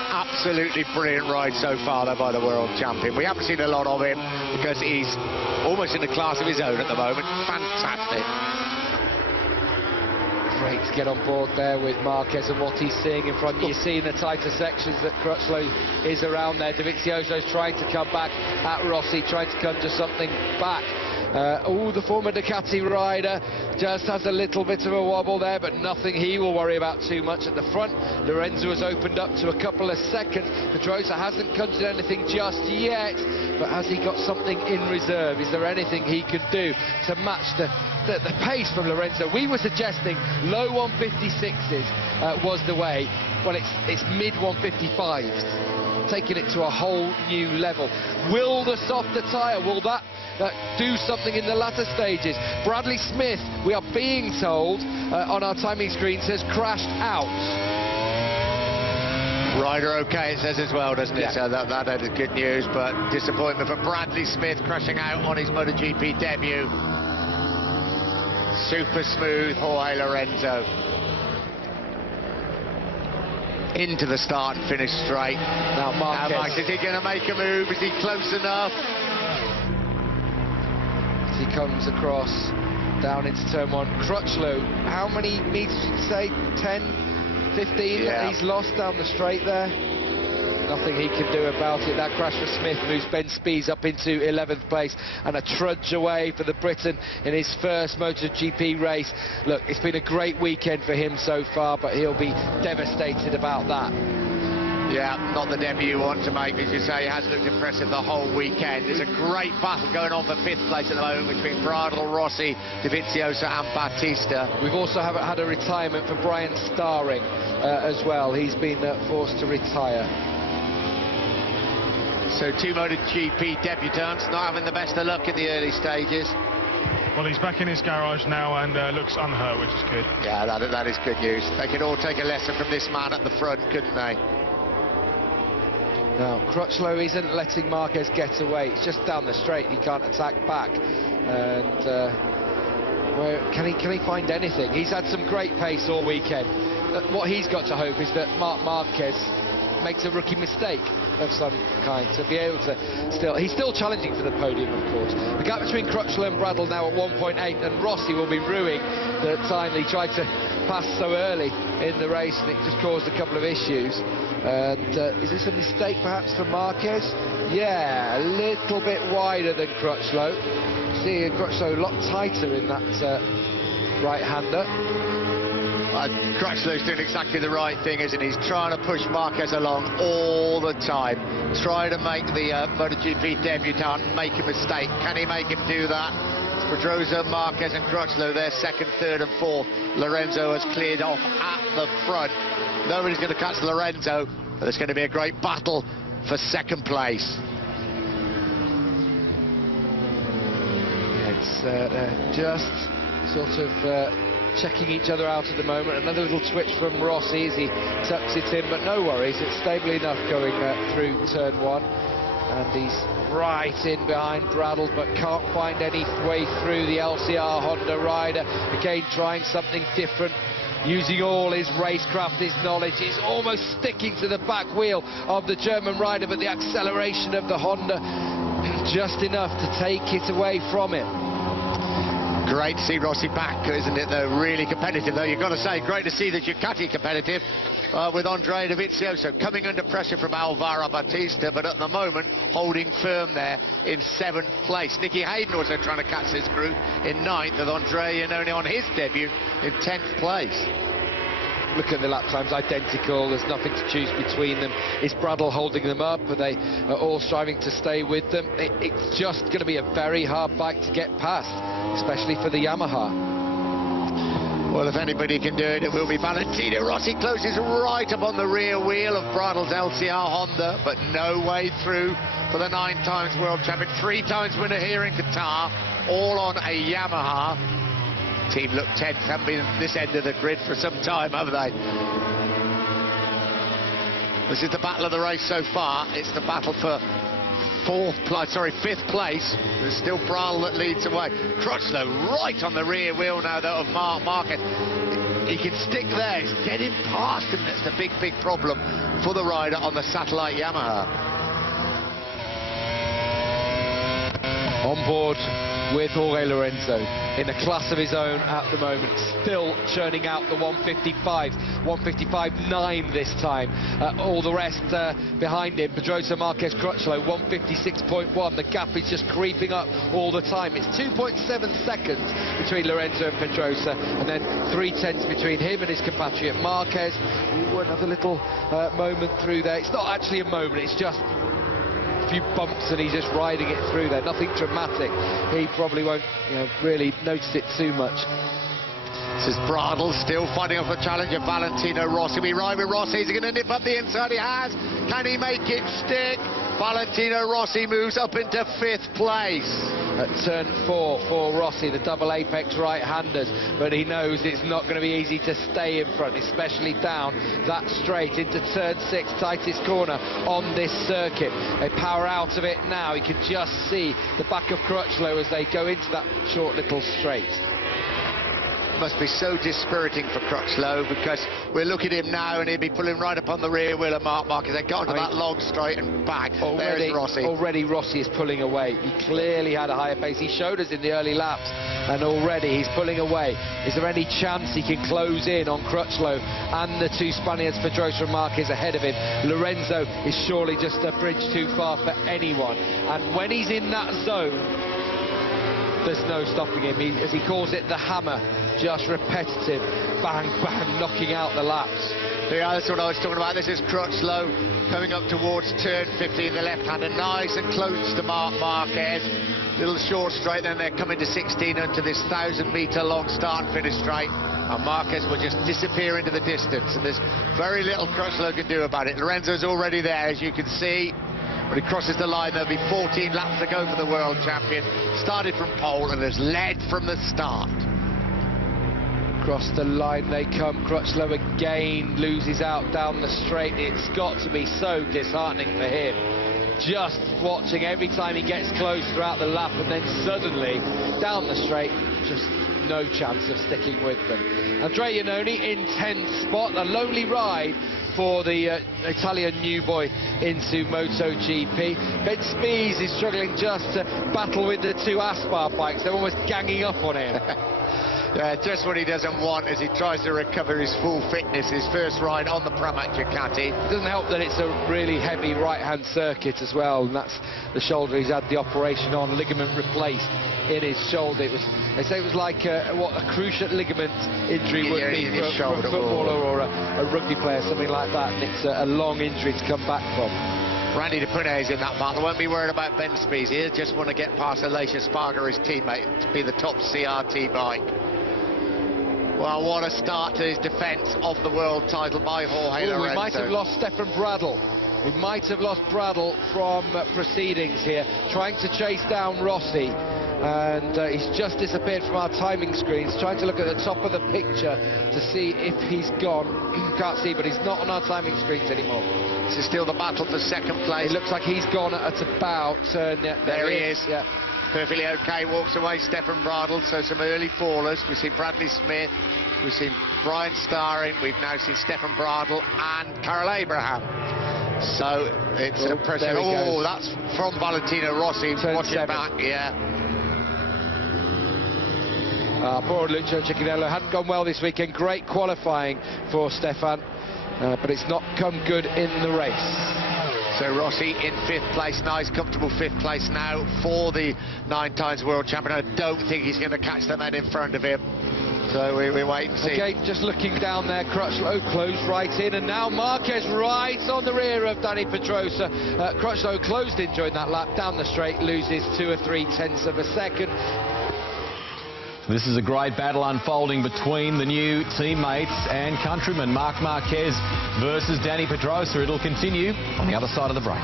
Absolutely brilliant ride so far though by the world champion. We haven't seen a lot of him because he's almost in a class of his own at the moment. Fantastic. Great to get on board there with Marquez and what he's seeing in front. You're seeing the tighter sections that Crutchlow is around there. Dovizioso's trying to come back at Rossi, trying to conjure something back. The former Ducati rider just has a little bit of a wobble there, but nothing he will worry about too much at the front. Lorenzo has opened up to a couple of seconds. Pedrosa hasn't conjured anything just yet, but has he got something in reserve? Is there anything he could do to match the pace from Lorenzo? We were suggesting low 156s was the way. Well, it's mid 155s, taking it to a whole new level. Will the softer tyre, will that do something in the latter stages? Bradley Smith, we are being told on our timing screen, says crashed out. Rider okay, it says as well, doesn't it? Yeah. So that is good news, but disappointment for Bradley Smith, crashing out on his MotoGP debut. Super smooth Jorge Lorenzo. Into the start and finish straight. Now Marquez. Is he going to make a move? Is he close enough? As he comes across down into turn 1. Crutchlow, how many meters did you say? 10, 15 yeah. He's lost down the straight there. Nothing he can do about it. That crash for Smith moves Ben Spies up into 11th place, and a trudge away for the Briton in his first MotoGP race. Look, it's been a great weekend for him so far, but he'll be devastated about that. Yeah, not the debut you want to make, as you say. He has looked impressive the whole weekend. There's a great battle going on for 5th place at the moment between Bradl, Rossi, Dovizioso and Battista. We've also had a retirement for Brian Starring as well. He's been forced to retire. So 2 MotoGP debutants not having the best of luck in the early stages. Well, he's back in his garage now and looks unhurt, which is good. Yeah, that is good news. They could all take a lesson from this man at the front, couldn't they? Now, Crutchlow isn't letting Marquez get away. It's just down the straight. He can't attack back. And where can he find anything? He's had some great pace all weekend. What he's got to hope is that Marc Marquez makes a rookie mistake of some kind to be able to he's still challenging for the podium, of course. The gap between Crutchlow and Bradl now at 1.8, and Rossi will be ruining the time he tried to pass so early in the race, and it just caused a couple of issues. And is this a mistake perhaps for Marquez? Yeah, a little bit wider than Crutchlow. See Crutchlow a lot tighter in that right-hander. Crutchlow's doing exactly the right thing, isn't he? He's trying to push Marquez along all the time, trying to make the MotoGP debutant make a mistake. Can he make him do that? It's Pedrosa, Marquez and Crutchlow, they're 2nd, 3rd and 4th. Lorenzo has cleared off at the front. Nobody's going to catch Lorenzo, but there's going to be a great battle for 2nd place. It's just sort of checking each other out at the moment. Another little twitch from Rossi as he tucks it in, but no worries, it's stable enough going through turn 1. And he's right in behind Bradl, but can't find any way through the LCR Honda rider. Again, trying something different, using all his racecraft, his knowledge. He's almost sticking to the back wheel of the German rider, but the acceleration of the Honda just enough to take it away from him. Great to see Rossi back, isn't it, though? Really competitive, though. You've got to say, great to see the Ducati competitive with Andrea Dovizioso coming under pressure from Alvaro Battista, but at the moment holding firm there in 7th place. Nicky Hayden also trying to catch this group in 9th, with Andrea only on his debut in 10th place. Look at the lap times, identical. There's nothing to choose between them. Is Bradl holding them up? Are they all striving to stay with them? It's just going to be a very hard bike to get past, especially for the Yamaha. Well, if anybody can do it, it will be Valentino Rossi. Closes right up on the rear wheel of Bradl's LCR Honda, but no way through for the 9 times world champion, 3 times winner here in Qatar, all on a Yamaha. Team look 10th, haven't been this end of the grid for some time, have they? This is the battle of the race so far. It's the battle for 5th place. There's still Bradl that leads away. Crutchlow right on the rear wheel now, though, of Marc Marquez. He can stick there. It's getting past him. That's the big problem for the rider on the satellite Yamaha. On board with Jorge Lorenzo in a class of his own at the moment, still churning out the 155.9 this time. All the rest behind him. Pedrosa, Marquez, Crutchlow 156.1. The gap is just creeping up all the time. It's 2.7 seconds between Lorenzo and Pedrosa, and then 0.3 between him and his compatriot Marquez. Ooh, another little moment through there. It's not actually a moment, it's just a few bumps and he's just riding it through there. Nothing dramatic. He probably won't, really notice it too much. This is Bradl still fighting off the challenger Valentino Rossi. We ride with Rossi. Is he going to nip up the inside? He has. Can he make it stick? Valentino Rossi moves up into 5th place. At turn 4 for Rossi, the double apex right-handers, but he knows it's not going to be easy to stay in front, especially down that straight into turn 6, tightest corner on this circuit. They power out of it now. You can just see the back of Crutchlow as they go into that short little straight. must be so dispiriting for Crutchlow, because we'll look at him now and he'll be pulling right up on the rear wheel of Mark Marquez. They got onto that long straight and bang, there's Rossi. Already Rossi is pulling away. He clearly had a higher pace. He showed us in the early laps, and already he's pulling away. Is there any chance he can close in on Crutchlow and the two Spaniards, Pedrosa and Marquez, ahead of him? Lorenzo is surely just a bridge too far for anyone, and when he's in that zone, there's no stopping him. As he calls it, the hammer, just repetitive, bang, bang, knocking out the laps. Yeah, that's what I was talking about. This is Crutchlow coming up towards turn 15, the left-hander, nice and close to Mark Marquez. Little short straight, then they're coming to 16 onto this 1,000-metre long start and finish straight, and Marquez will just disappear into the distance, and there's very little Crutchlow can do about it. Lorenzo's already there, as you can see. When he crosses the line, there'll be 14 laps to go for the world champion. Started from pole and has led from the start. Across the line they come. Crutchlow again loses out down the straight. It's got to be so disheartening for him. Just watching every time he gets close throughout the lap, and then suddenly down the straight, just no chance of sticking with them. Andrea Iannone in 10th spot, a lonely ride for the Italian new boy into MotoGP. Ben Spies is struggling just to battle with the two Aspar bikes. They're almost ganging up on him. Yeah, just what he doesn't want as he tries to recover his full fitness, his first ride on the Pramac Ducati. It doesn't help that it's a really heavy right-hand circuit as well, and that's the shoulder he's had the operation on, ligament replaced in his shoulder. They say it was like what a cruciate ligament injury would be for a footballer or a rugby player, something like that, and it's a long injury to come back from. Randy De Prunes in that battle. Won't be worried about Ben Spies here. Just want to get past Alicia Sparger, his teammate, to be the top CRT bike. Well, what a start to his defence of the world title by Jorge Lorenzo. We might have lost Stefan Bradl. We might have lost Bradl from proceedings here, trying to chase down Rossi. And he's just disappeared from our timing screens, trying to look at the top of the picture to see if he's gone. Can't see, but he's not on our timing screens anymore. This is still the battle for second place. It looks like he's gone at about turn. There he is. Yeah. Perfectly okay, walks away Stefan Bradl. So some early fallers. We've seen Bradley Smith, we've seen Brian Starring, we've now seen Stefan Bradl and Karel Abraham. So it's an impressive. Oh, that's from Valentino Rossi. Watch it back, yeah. Poor Lucio Ciccinello hadn't gone well this weekend. Great qualifying for Stefan, but it's not come good in the race. So Rossi in 5th place, nice comfortable 5th place now for the 9 times world champion. I don't think he's going to catch the man in front of him. So we wait and see. Okay, just looking down there, Crutchlow closed right in, and now Marquez right on the rear of Dani Pedrosa. Crutchlow closed in during that lap, down the straight, loses 2 or 3 tenths of a second. This is a great battle unfolding between the new teammates and countrymen. Marc Marquez versus Dani Pedrosa. It'll continue on the other side of the break.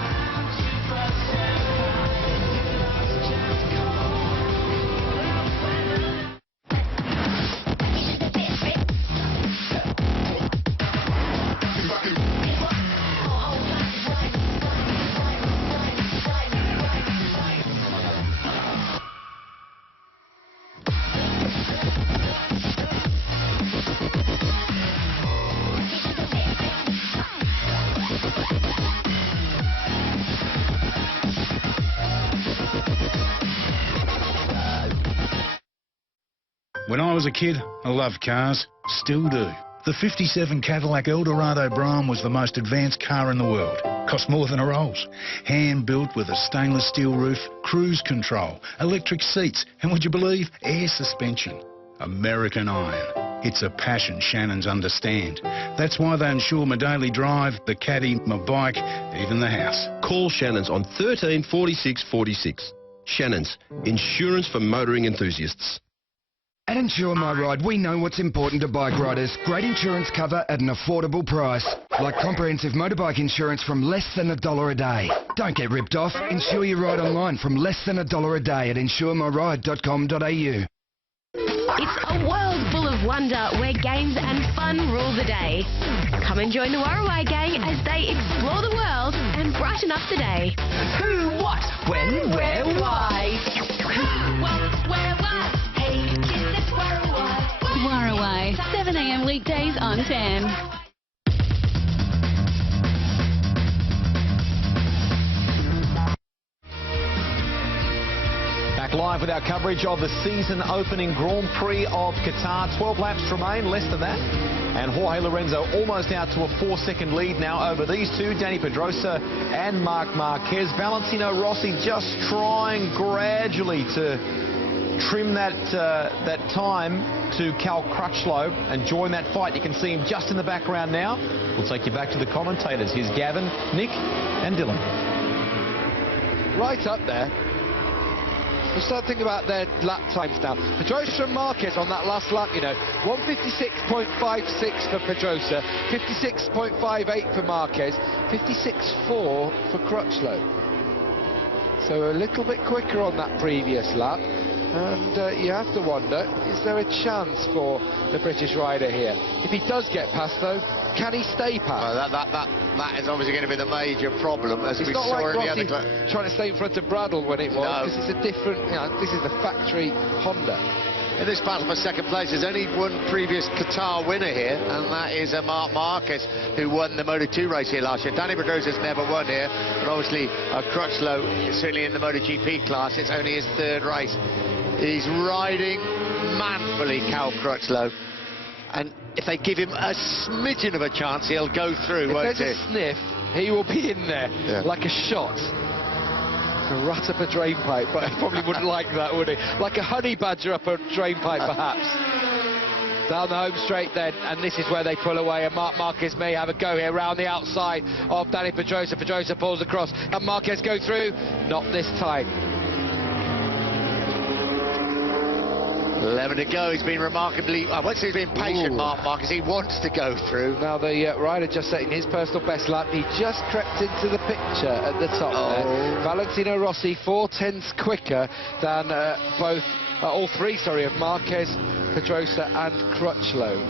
When I was a kid, I loved cars. Still do. The 57 Cadillac Eldorado Brougham was the most advanced car in the world. Cost more than a Rolls. Hand-built with a stainless steel roof, cruise control, electric seats, and would you believe, air suspension. American iron. It's a passion Shannons understand. That's why they insure my daily drive, the caddy, my bike, even the house. Call Shannons on 13 46 46. Shannons, insurance for motoring enthusiasts. At Insure My Ride, we know what's important to bike riders. Great insurance cover at an affordable price. Like comprehensive motorbike insurance from less than $1 a day. Don't get ripped off. Insure your ride online from less than $1 a day at insuremyride.com.au. It's a world full of wonder where games and fun rule the day. Come and join the Warrawai gang as they explore the world and brighten up the day. Who, what, when, where, why? Who, what, where, why? Hey, kids, it's Warrawai. Always on 10. Back live with our coverage of the season opening Grand Prix of Qatar. 12 laps remain, less than that. And Jorge Lorenzo almost out to a 4-second lead now over these two, Dani Pedrosa and Marc Marquez. Valentino Rossi just trying gradually to trim that time to Cal Crutchlow and join that fight. You can see him just in the background now. We'll take you back to the commentators. Here's Gavin, Nick and Dylan. Right up there. We'll start thinking about their lap times now. Pedrosa and Marquez on that last lap, you know, 156.56 for Pedrosa, 56.58 for Marquez, 56.4 for Crutchlow. So a little bit quicker on that previous lap. And you have to wonder, is there a chance for the British rider here? If he does get past, though, can he stay past? That is obviously going to be the major problem, as we saw in the other clip. Trying to stay in front of Bradl when it was, because it's a different, you know, this is the factory Honda. In this battle for second place, there's only one previous Qatar winner here, and that is Marc Marquez, who won the Moto2 race here last year. Dani Pedrosa's never won here, and obviously Crutchlow, certainly in the MotoGP class, it's only his third race. He's riding manfully, Cal Crutchlow, and if they give him a smidgen of a chance, he'll go through, won't he? If there's a sniff, he will be in there, like a shot. To rat up a drain pipe, but he probably wouldn't like that, would he? Like a honey badger up a drain pipe, perhaps. Down the home straight then, and this is where they pull away, and Marc Marquez may have a go here round the outside of Dani Pedrosa. Pedrosa pulls across, and Marquez go through. Not this time. 11 to go. He's been remarkably, I won't say he's been patient, Marc Marquez. He wants to go through. Now the rider just setting his personal best lap. He just crept into the picture at the top there. Valentino Rossi 4/10ths quicker than all three of Marquez, Pedrosa and Crutchlow.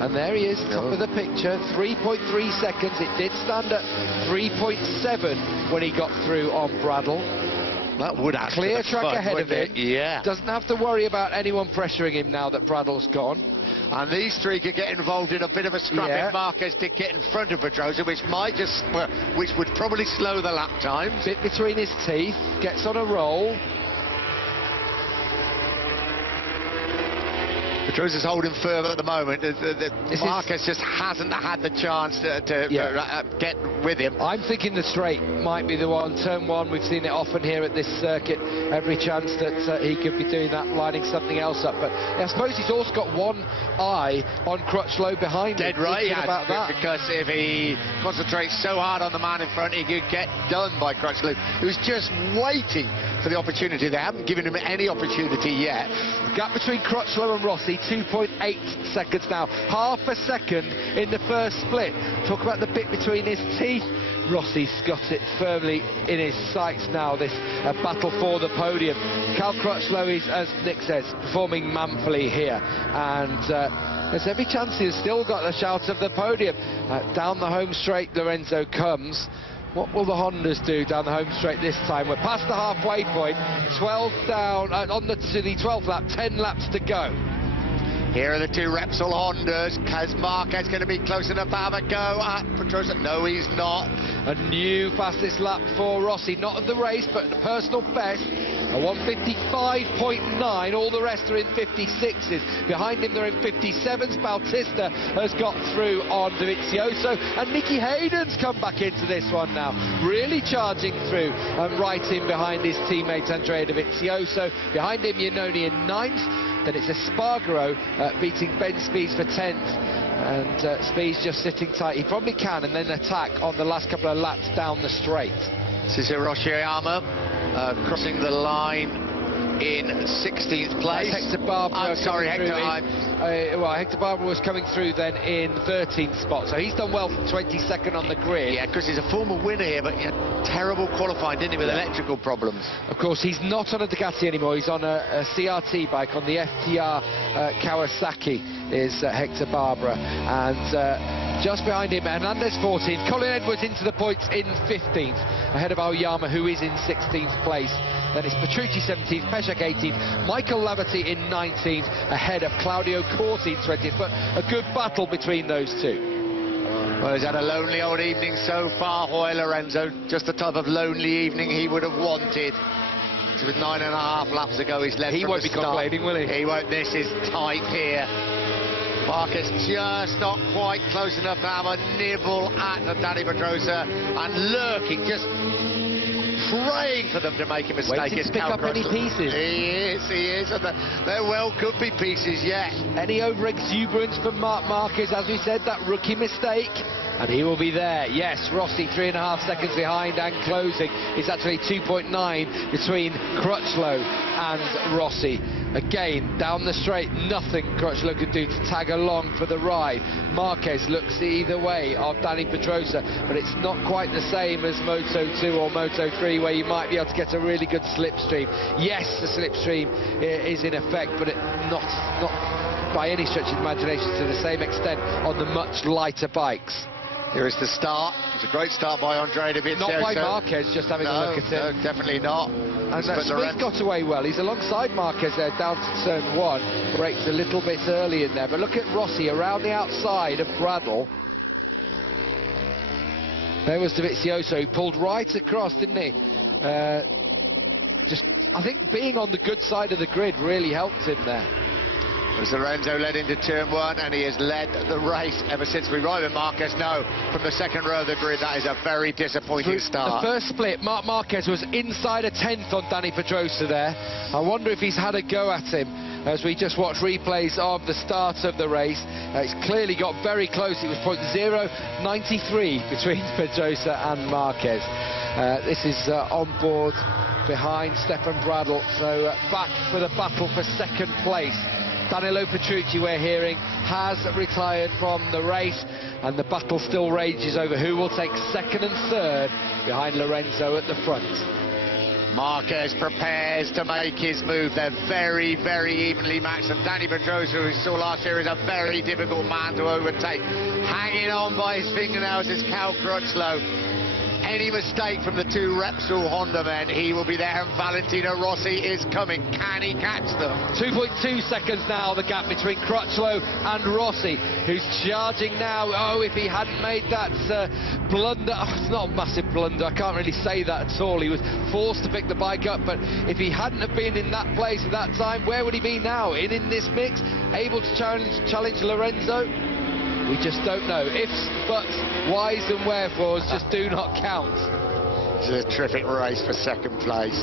And there he is, top of the picture, 3.3 seconds. It did stand at 3.7 when he got through on Bradl. That would add clear track ahead of him. Yeah. Doesn't have to worry about anyone pressuring him now that Bradl's gone. And these three could get involved in a bit of a scrap if Marquez did get in front of Pedrosa, which would probably slow the lap times. Bit between his teeth, gets on a roll. Pedrosa's holding firm at the moment. Marquez just hasn't had the chance to get with him. I'm thinking the straight might be the one. Turn one, we've seen it often here at this circuit. Every chance that he could be doing that, lining something else up. But I suppose he's also got one eye on Crutchlow behind him. Dead right, about that. Because if he concentrates so hard on the man in front, he could get done by Crutchlow, who's just waiting for the opportunity. They haven't given him any opportunity yet. The gap between Crutchlow and Rossi, 2.8 seconds now. Half a second in the first split. Talk about the bit between his teeth. Rossi's got it firmly in his sights now, this battle for the podium. Cal Crutchlow is, as Nick says, performing manfully here. And there's every chance he's still got the shout of the podium. Down the home straight, Lorenzo comes. What will the Hondas do down the home straight this time? We're past the halfway point, 12 down, to the 12th lap, 10 laps to go. Here are the two Repsol Hondas. Is Marquez going to be close enough to have a go at Pedrosa? No, he's not. A new fastest lap for Rossi, not of the race, but the personal best. A 155.9, all the rest are in 56s. Behind him, they're in 57s. Bautista has got through on Dovizioso, and Nicky Hayden's come back into this one now, really charging through and right in behind his teammate Andrea Dovizioso. Behind him, Iannone in 9th. Then it's Espargaro beating Ben Spies for 10th. And Spies just sitting tight. He probably can, and then attack on the last couple of laps down the straight. This is Hiroshiyama crossing the line in 16th place. Hector Barbara. I'm sorry, Hector. Hector Barbara was coming through then in 13th spot, so he's done well from 22nd on the grid. Yeah, because he's a former winner here, but terrible qualifying, didn't he, with electrical problems. Of course, he's not on a Ducati anymore. He's on a CRT bike on the FTR Kawasaki, is Hector Barbara. And just behind him, Hernandez 14th. Colin Edwards into the points in 15th, ahead of Aoyama, who is in 16th place. Then it's Petrucci 17th, Peszek 18th, Michael Laverty in 19th, ahead of Claudio Corti in 20th. But a good battle between those two. Well, he's had a lonely old evening so far, Jorge Lorenzo. Just the type of lonely evening he would have wanted. So with 9.5 laps ago, he's led He from won't the be start. complaining, will he? He won't. This is tight here. Marquez just not quite close enough to have a nibble at the Dani Pedrosa, and lurking, just praying for them to make a mistake. Waiting to pick up any pieces. He is, and there well could be pieces yet. Any over-exuberance from Marc Marquez, as we said, that rookie mistake. And he will be there. Yes, Rossi 3.5 seconds behind and closing. It's actually 2.9 between Crutchlow and Rossi. Again, down the straight, nothing Crutchlow could do to tag along for the ride. Marquez looks either way of Dani Pedrosa, but it's not quite the same as Moto 2 or Moto 3, where you might be able to get a really good slipstream. Yes, the slipstream is in effect, but not by any stretch of the imagination to the same extent on the much lighter bikes. Here is the start. It's a great start by Andrea Dovizioso. Not by Marquez, just having a look at it. No, definitely not. And Smith got away well. He's alongside Marquez there, down to turn 1. Breaks a little bit early in there. But look at Rossi around the outside of Bradl. There was Dovizioso, who pulled right across, didn't he? I think being on the good side of the grid really helped him there. As Lorenzo led into turn 1, and he has led the race ever since we arrived at Marquez. No, from the second row of the grid, that is a very disappointing start. The first split, Marc Marquez was inside a 10th on Dani Pedrosa there. I wonder if he's had a go at him as we just watch replays of the start of the race. It's clearly got very close. It was .093 between Pedrosa and Marquez. This is on board behind Stefan Bradl, so back for the battle for second place. Danilo Petrucci, we're hearing, has retired from the race, and the battle still rages over who will take second and third behind Lorenzo at the front. Marquez prepares to make his move. They're very, very evenly matched, and Dani Pedrosa, who we saw last year, is a very difficult man to overtake. Hanging on by his fingernails is Cal Crutchlow. Any mistake from the two Repsol Honda men, he will be there, and Valentino Rossi is coming. Can he catch them? 2.2 seconds now, the gap between Crutchlow and Rossi, who's charging now. Oh, if he hadn't made that blunder, it's not a massive blunder, I can't really say that at all. He was forced to pick the bike up, but if he hadn't have been in that place at that time, where would he be now? In this mix, able to challenge Lorenzo? We just don't know. Ifs, buts, whys and wherefores just do not count. This is a terrific race for second place.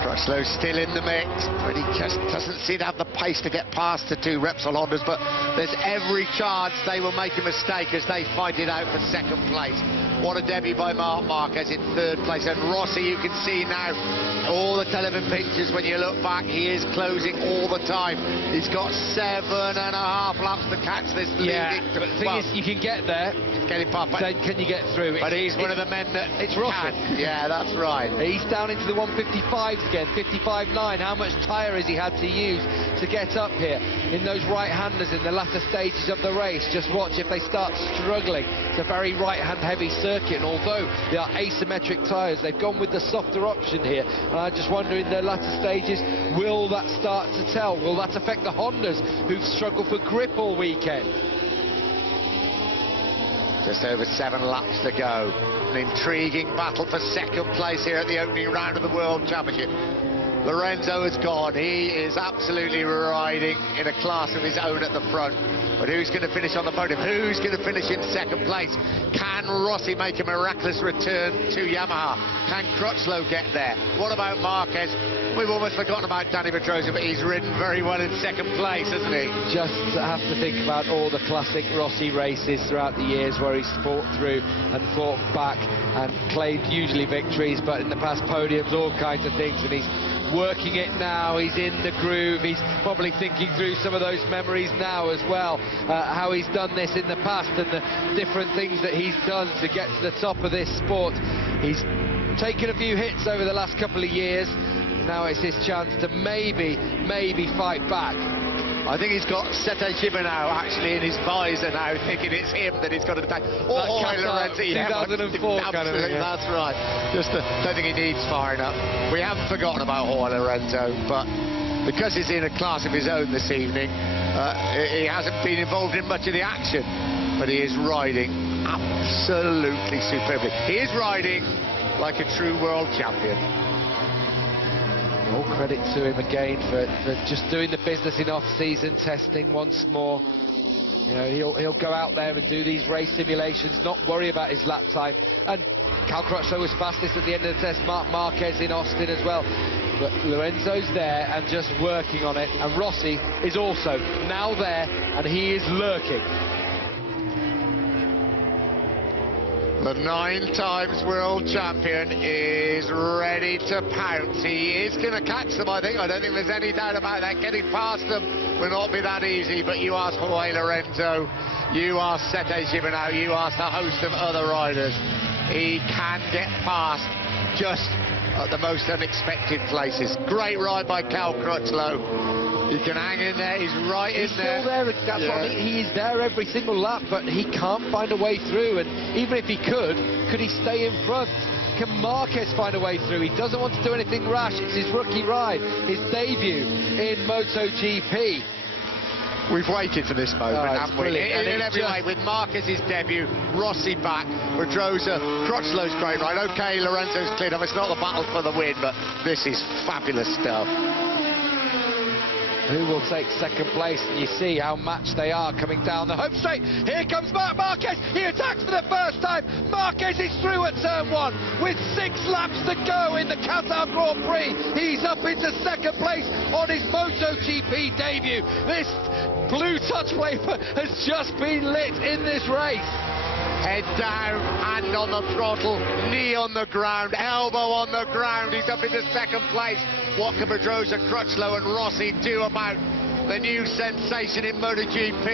Crutchlow still in the mix, but he just doesn't seem to have the pace to get past the two Repsol Hondas, but there's every chance they will make a mistake as they fight it out for second place. What a debut by Marc Marquez in third place. And Rossi, you can see now, all the television pictures, when you look back, he is closing all the time. He's got 7.5 laps to catch this leading. But the thing is, you can get there. Getting past, then can you get through? But he's one of the men that it's Rossi. Yeah, that's right. He's down into the 155s again, 55.9. How much tyre has he had to use to get up here in those right-handers in the latter stages of the race? Just watch if they start struggling. It's a very right-hand heavy circuit, and although they are asymmetric tyres, they've gone with the softer option here, and I just wonder in the latter stages, will that start to tell? Will that affect the Hondas, who've struggled for grip all weekend? Just over 7 laps to go. An intriguing battle for second place here at the opening round of the World Championship. Lorenzo has gone. He is absolutely riding in a class of his own at the front. But who's going to finish on the podium? Who's going to finish in second place? Can Rossi make a miraculous return to Yamaha? Can Crutchlow get there? What about Marquez? We've almost forgotten about Dani Pedrosa, but he's ridden very well in second place, hasn't he? Just have to think about all the classic Rossi races throughout the years where he's fought through and fought back and claimed usually victories, but in the past podiums, all kinds of things, and he's working it now. He's in the groove. He's probably thinking through some of those memories now as well, how he's done this in the past and the different things that he's done to get to the top of this sport. He's taken a few hits over the last couple of years. Now it's his chance to maybe fight back. I think he's got Sete Gibernau actually in his visor now, thinking it's him that he's got to attack. Oh, Lorenzo, 2004 kind of thing, yeah. That's right. Just don't think he needs firing up. We haven't forgotten about Jorge Lorenzo, but because he's in a class of his own this evening, he hasn't been involved in much of the action, but he is riding absolutely superbly. He is riding like a true world champion. All credit to him again for just doing the business in off-season testing once more. You know, he'll go out there and do these race simulations, not worry about his lap time. And Cal Crutchlow was fastest at the end of the test, Marc Marquez in Austin as well. But Lorenzo's there and just working on it, and Rossi is also now there and he is lurking. The 9 times world champion is ready to pounce. He is going to catch them, I think. I don't think there's any doubt about that. Getting past them will not be that easy, but you ask Jorge Lorenzo, you ask Sete Gibernau, you ask a host of other riders. He can get past just at the most unexpected places. Great ride by Cal Crutchlow. He can hang in there, he's right in there. He's still there, that's what I mean. He is there every single lap, but he can't find a way through. And even if he could he stay in front? Can Marquez find a way through? He doesn't want to do anything rash. It's his rookie ride, his debut in MotoGP. We've waited for this moment, haven't we? In every way, with Marquez's debut, Rossi back, Pedrosa, Crutchlow's great ride. OK, Lorenzo's cleared up. It's not the battle for the win, but this is fabulous stuff. Who will take second place? And you see how matched they are coming down the home straight. Here comes Marc Marquez. He attacks for the first time. Marquez is through at turn 1 with 6 laps to go in the Qatar Grand Prix. He's up into second place on his MotoGP debut. This blue touch paper has just been lit in this race. Head down, hand on the throttle, knee on the ground, elbow on the ground. He's up into second place. What can Pedrosa, Crutchlow and Rossi do about the new sensation in MotoGP?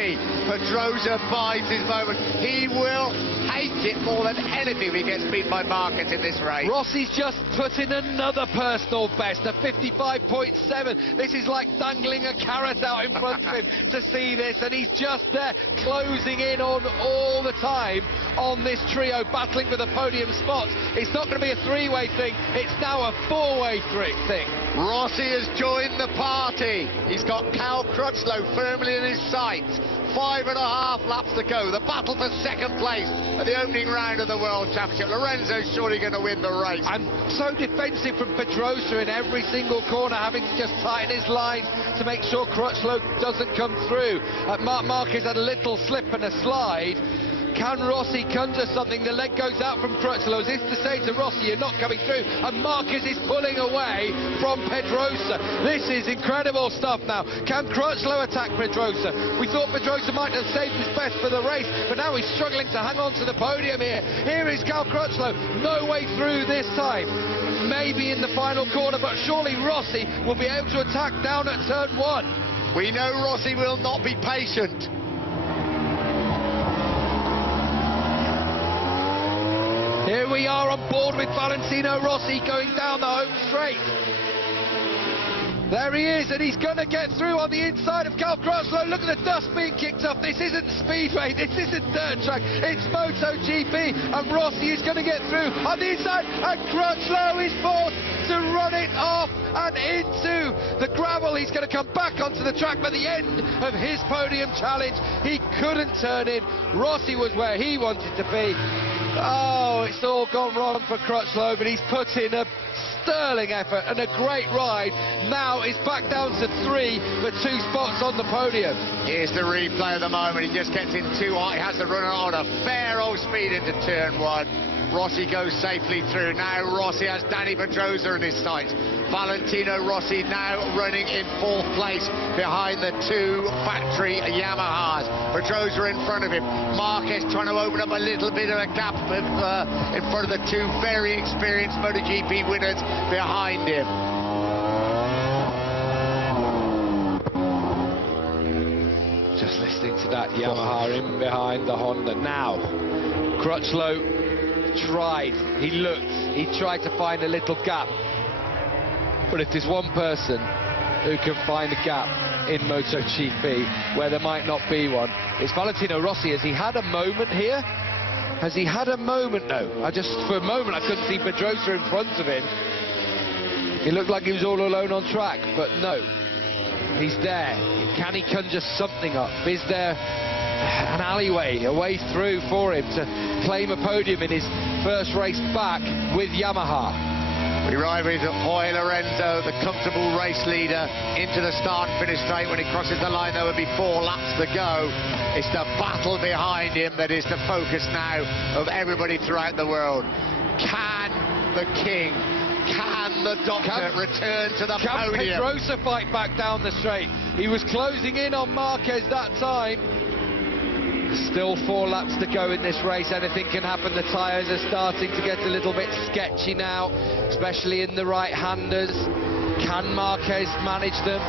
Pedrosa bides his moment. He will hate it more than anything if he gets beat by Marquez in this race. Rossi's just put in another personal best, a 55.7. This is like dangling a carrot out in front of him to see this, and he's just there closing in on all the time on this trio, battling for the podium spots. It's not going to be a 3-way thing, it's now a 4-way thing. Rossi has joined the party. He's got Cal Crutchlow firmly in his sights. 5.5 laps to go. The battle for second place at the opening round of the World Championship. Lorenzo's surely going to win the race. And so defensive from Pedrosa in every single corner, having to just tighten his lines to make sure Crutchlow doesn't come through. Marc Marquez had a little slip and a slide. Can Rossi conjure something? The leg goes out from Crutchlow, as if to say to Rossi, you're not coming through, and Marquez is pulling away from Pedrosa. This is incredible stuff now. Can Crutchlow attack Pedrosa? We thought Pedrosa might have saved his best for the race, but now he's struggling to hang on to the podium here. Here is Cal Crutchlow, no way through this time. Maybe in the final corner, but surely Rossi will be able to attack down at turn 1. We know Rossi will not be patient. Here we are on board with Valentino Rossi going down the home straight. There he is, and he's going to get through on the inside of Cal Crutchlow. Look at the dust being kicked off. This isn't Speedway, this isn't dirt track, it's MotoGP, and Rossi is going to get through on the inside, and Crutchlow is forced to run it off and into the gravel. He's going to come back onto the track by the end of his podium challenge. He couldn't turn in. Rossi was where he wanted to be. Oh, it's all gone wrong for Crutchlow, but he's put in a sterling effort and a great ride. Now it's back down to 3 for 2 spots on the podium. Here's the replay of the moment. He just gets in too high. He has to run on a fair old speed into turn 1. Rossi goes safely through. Now Rossi has Danny Pedrosa in his sights. Valentino Rossi now running in 4th place behind the 2 factory Yamahas. Pedrosa in front of him. Marquez trying to open up a little bit of a gap in front of the 2 very experienced MotoGP winners behind him. Just listening to that Yamaha in behind the Honda. Now, Crutchlow tried, he looked, he tried to find a little gap. But if there's one person who can find a gap, in MotoGP where there might not be one. It's Valentino Rossi. Has he had a moment here? Has he had a moment? No. For a moment, I couldn't see Pedrosa in front of him. He looked like he was all alone on track, but no. He's there. Can he conjure something up? Is there an alleyway, a way through for him to claim a podium in his first race back with Yamaha? We arrive with Jorge Lorenzo, the comfortable race leader, into the start and finish straight. When he crosses the line, there will be 4 laps to go. It's the battle behind him that is the focus now of everybody throughout the world. Can the king, can the doctor return to the podium? Can Pedrosa fight back down the straight? He was closing in on Marquez that time. Still 4 laps to go in this race. Anything can happen. The tyres are starting to get a little bit sketchy now, especially in the right-handers. Can Marquez manage them?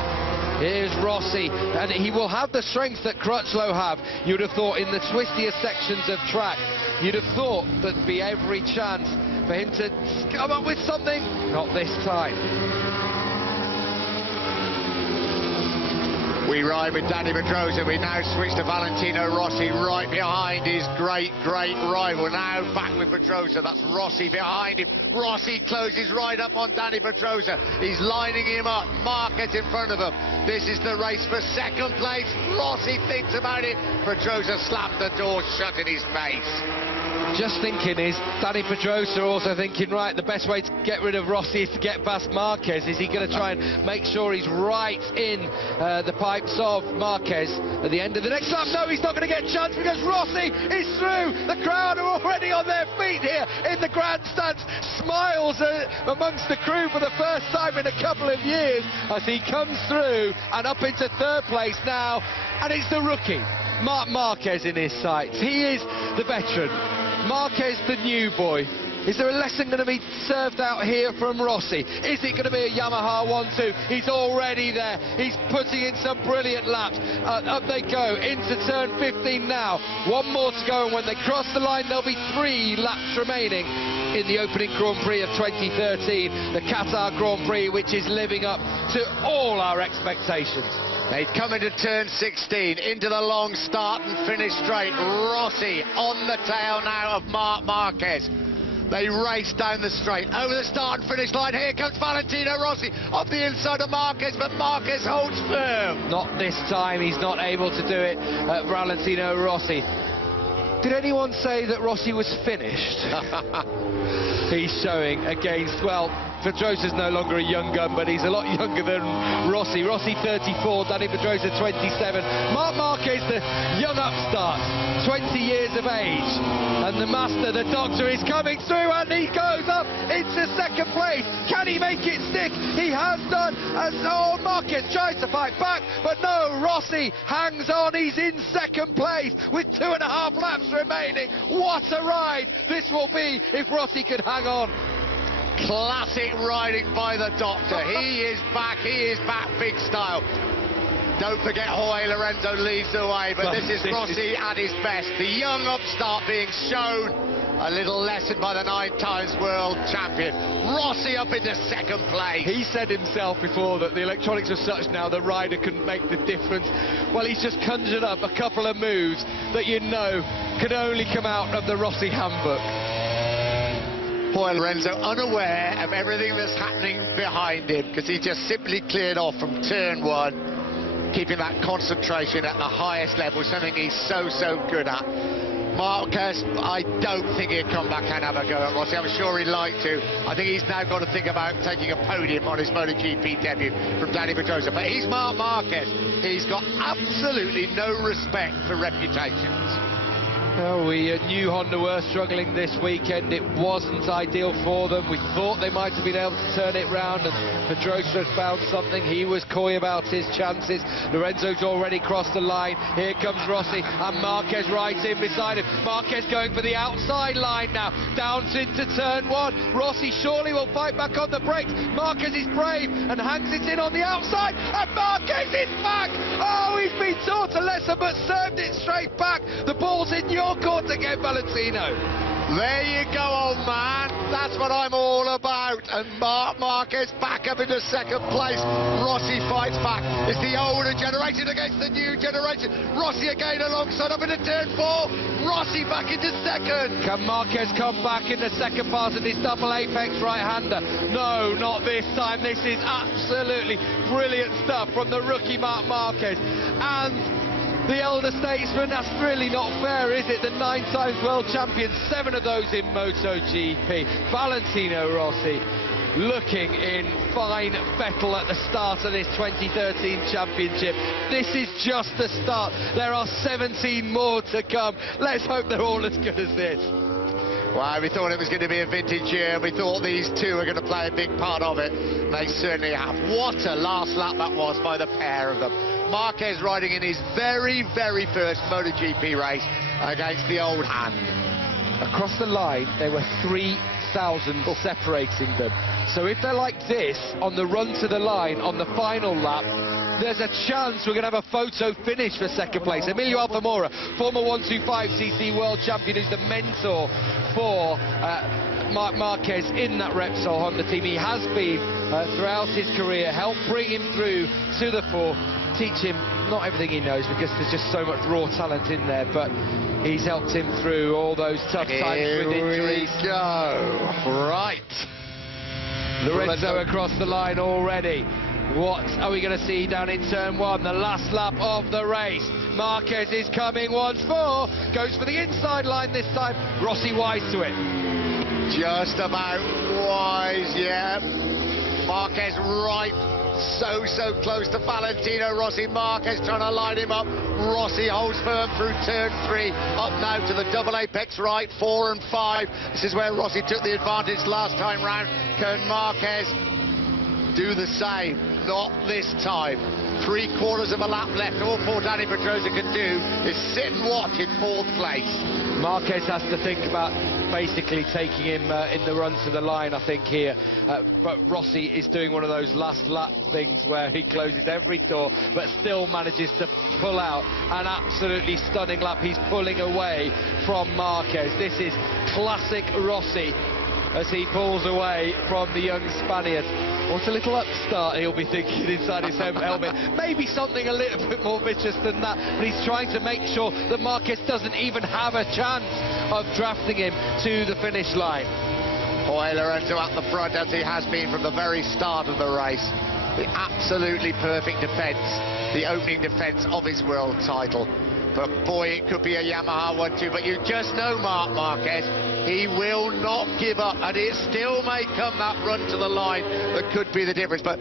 Here's Rossi, and he will have the strength that Crutchlow have. You'd have thought in the twistier sections of track, you'd have thought there'd be every chance for him to come up with something. Not this time. We ride with Dani Pedrosa. We now switch to Valentino Rossi right behind his great rival. Now back with Pedrosa. That's Rossi behind him. Rossi closes right up on Dani Pedrosa. He's lining him up. Marquez in front of him. This is the race for second place. Rossi thinks about it. Pedrosa slapped the door shut in his face. Just thinking, is Dani Pedrosa also thinking, right, the best way to get rid of Rossi is to get past Marquez? Is he going to try and make sure he's right in the pipes of Marquez at the end of the next lap? No, he's not going to get a chance because Rossi is through. The crowd are already on their feet here in the grandstands. Smiles amongst the crew for the first time in a couple of years as he comes through and up into 3rd place now. And it's the rookie, Marc Marquez, in his sights. He is the veteran. Marquez, the new boy. Is there a lesson going to be served out here from Rossi? Is it going to be a Yamaha 1-2? He's already there. He's putting in some brilliant laps. Up they go into turn 15 now. 1 more to go, and when they cross the line, there'll be 3 laps remaining in the opening Grand Prix of 2013, the Qatar Grand Prix, which is living up to all our expectations. They come into turn 16, into the long start and finish straight. Rossi on the tail now of Marc Marquez. They race down the straight, over the start and finish line. Here comes Valentino Rossi off the inside of Marquez, but Marquez holds firm. Not this time, he's not able to do it, Valentino Rossi. Did anyone say that Rossi was finished? He's showing against, well, Pedrosa's no longer a young gun, but he's a lot younger than Rossi. Rossi 34, Dani Pedrosa 27. Marc Marquez, the young upstart, 20 years of age. And the master, the doctor, is coming through, and he goes up into 2nd place. Can he make it stick? He has done. As Marquez tries to fight back, but no, Rossi hangs on. He's in 2nd place with 2.5 laps remaining. What a ride this will be if Rossi could hang on. Classic riding by the doctor. He is back big style. Don't forget Jorge Lorenzo leads the way, but this is Rossi at his best. The young upstart being shown a little lesson by the 9-times world champion. Rossi up into 2nd place. He said himself before that the electronics are such now the rider can make the difference. Well, he's just conjured up a couple of moves that you know can only come out of the Rossi handbook. Jorge Lorenzo unaware of everything that's happening behind him because he just simply cleared off from turn 1, keeping that concentration at the highest level, something he's so good at. Marquez, I don't think he'd come back and have a go at Rossi. I'm sure he'd like to. I think he's now got to think about taking a podium on his MotoGP debut from Dani Pedrosa. But he's Marc Marquez. He's got absolutely no respect for reputations. Well, we knew Honda were struggling this weekend. It wasn't ideal for them. We thought they might have been able to turn it round, and Pedrosa had found something. He was coy about his chances. Lorenzo's already crossed the line. Here comes Rossi, and Marquez right in beside him. Marquez going for the outside line now, down into turn 1. Rossi surely will fight back on the brakes. Marquez is brave and hangs it in on the outside, and Marquez is back! Oh, he's been taught a lesson, but served it straight back. The ball's in your court again, Valentino. There you go, old man. That's what I'm all about. And Marc Marquez back up into second place. Rossi fights back. It's the older generation against the new generation. Rossi again alongside up into turn 4. Rossi back into second. Can Marquez come back in the second pass of this double apex right-hander? No, not this time. This is absolutely brilliant stuff from the rookie Marc Marquez. And the elder statesman, that's really not fair, is it? The 9 times world champion, 7 of those in MotoGP. Valentino Rossi looking in fine fettle at the start of this 2013 championship. This is just the start. There are 17 more to come. Let's hope they're all as good as this. Well, we thought it was going to be a vintage year. We thought these two were going to play a big part of it. They certainly have. What a last lap that was by the pair of them. Marquez riding in his very, very first MotoGP race against the old hand. Across the line, there were 3,000 separating them. So if they're like this on the run to the line on the final lap, there's a chance we're going to have a photo finish for second place. Emilio Alfamora, former 125cc world champion, who's the mentor for Marc Marquez in that Repsol Honda team. He has been throughout his career, helped bring him through to the fore, teach him not everything he knows because there's just so much raw talent in there, but he's helped him through all those tough times with injuries. Here we go. Right. Lorenzo across the line already. What are we going to see down in turn 1, the last lap of the race? Marquez is coming once more, goes for the inside line this time. Rossi wise to it. Just about wise, yeah. Marquez right, so close to Valentino Rossi. Marquez trying to line him up. Rossi holds firm through turn 3. Up now to the double apex right, 4 and 5. This is where Rossi took the advantage last time round. Can Marquez do the same? Not this time. 3/4 of a lap left. All poor Danny Pedrosa can do is sit and watch in 4th place. Marquez has to think about basically taking him in the run to the line, I think, here. But Rossi is doing one of those last lap things where he closes every door but still manages to pull out an absolutely stunning lap. He's pulling away from Marquez. This is classic Rossi as he pulls away from the young Spaniard. What a little upstart he'll be thinking inside his helmet. Maybe something a little bit more vicious than that, but he's trying to make sure that Marquez doesn't even have a chance of drafting him to the finish line. Boy, Lorenzo at the front, as he has been from the very start of the race. The absolutely perfect defence, the opening defence of his world title. But boy, it could be a Yamaha 1-2, but you just know Marc Marquez, he will not give up, and it still may come that run to the line that could be the difference. But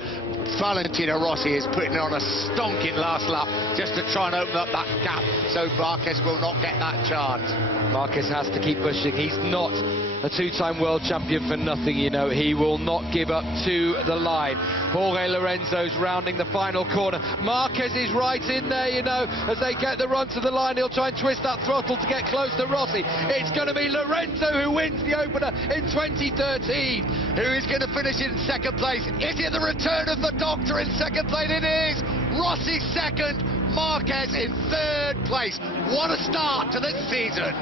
Valentino Rossi is putting on a stonking last lap just to try and open up that gap, so Marquez will not get that chance. Marquez has to keep pushing. He's not a 2-time world champion for nothing, you know. He will not give up to the line. Jorge Lorenzo's rounding the final corner. Marquez is right in there, you know. As they get the run to the line, he'll try and twist that throttle to get close to Rossi. It's going to be Lorenzo who wins the opener in 2013. Who is going to finish in second place? Is it the return of the Doctor in second place? It is. Rossi second, Marquez in 3rd place. What a start to this season.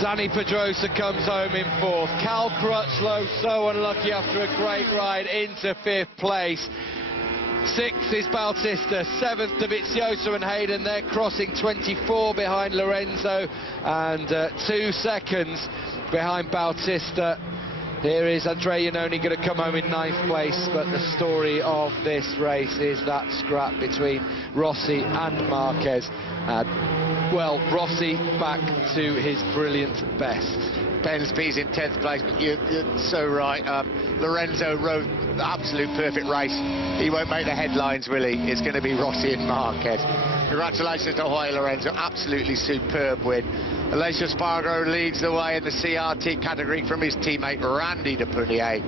Danny Pedrosa comes home in 4th. Cal Crutchlow so unlucky after a great ride into 5th place. 6th is Bautista, 7th Dovizioso and Hayden. They're crossing 24 behind Lorenzo and 2 seconds behind Bautista. Here is Andrea Iannone going to come home in 9th place, but the story of this race is that scrap between Rossi and Marquez. Well, Rossi back to his brilliant best. Ben Spies in 10th place, but you're so right. Lorenzo rode the absolute perfect race. He won't make the headlines, will he? It's going to be Rossi and Marquez. Congratulations to Jorge Lorenzo, absolutely superb win. Alessio Spargaro leads the way in the CRT category from his teammate Randy de Prunier.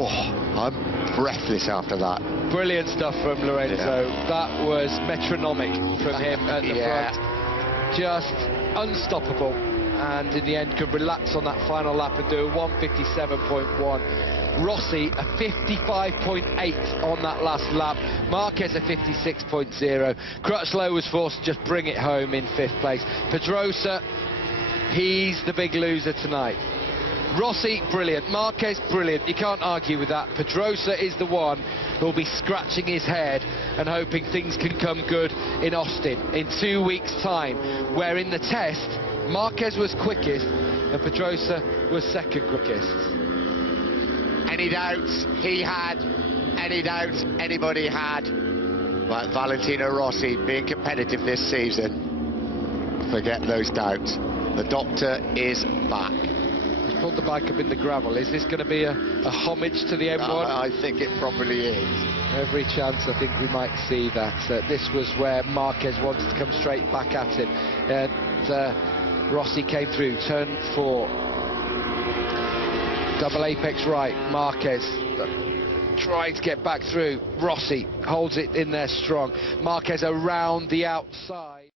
Oh, I'm breathless after that. Brilliant stuff from Lorenzo. Yeah. That was metronomic from him at the front. Just unstoppable. And in the end could relax on that final lap and do a 1:57.1. Rossi a 55.8 on that last lap. Marquez a 56.0. Crutchlow was forced to just bring it home in 5th place. Pedrosa, he's the big loser tonight. Rossi, brilliant. Marquez, brilliant. You can't argue with that. Pedrosa is the one who'll be scratching his head and hoping things can come good in Austin in 2 weeks' time, where in the test, Marquez was quickest and Pedrosa was 2nd quickest. Any doubts he had, any doubts anybody had, but Valentino Rossi being competitive this season, forget those doubts. The doctor is back. He's pulled the bike up in the gravel. Is this going to be a homage to the M1? I think it probably is. Every chance I think we might see that. This was where Marquez wanted to come straight back at him. And Rossi came through, turn 4. Double apex right, Marquez trying to get back through. Rossi holds it in there strong. Marquez around the outside.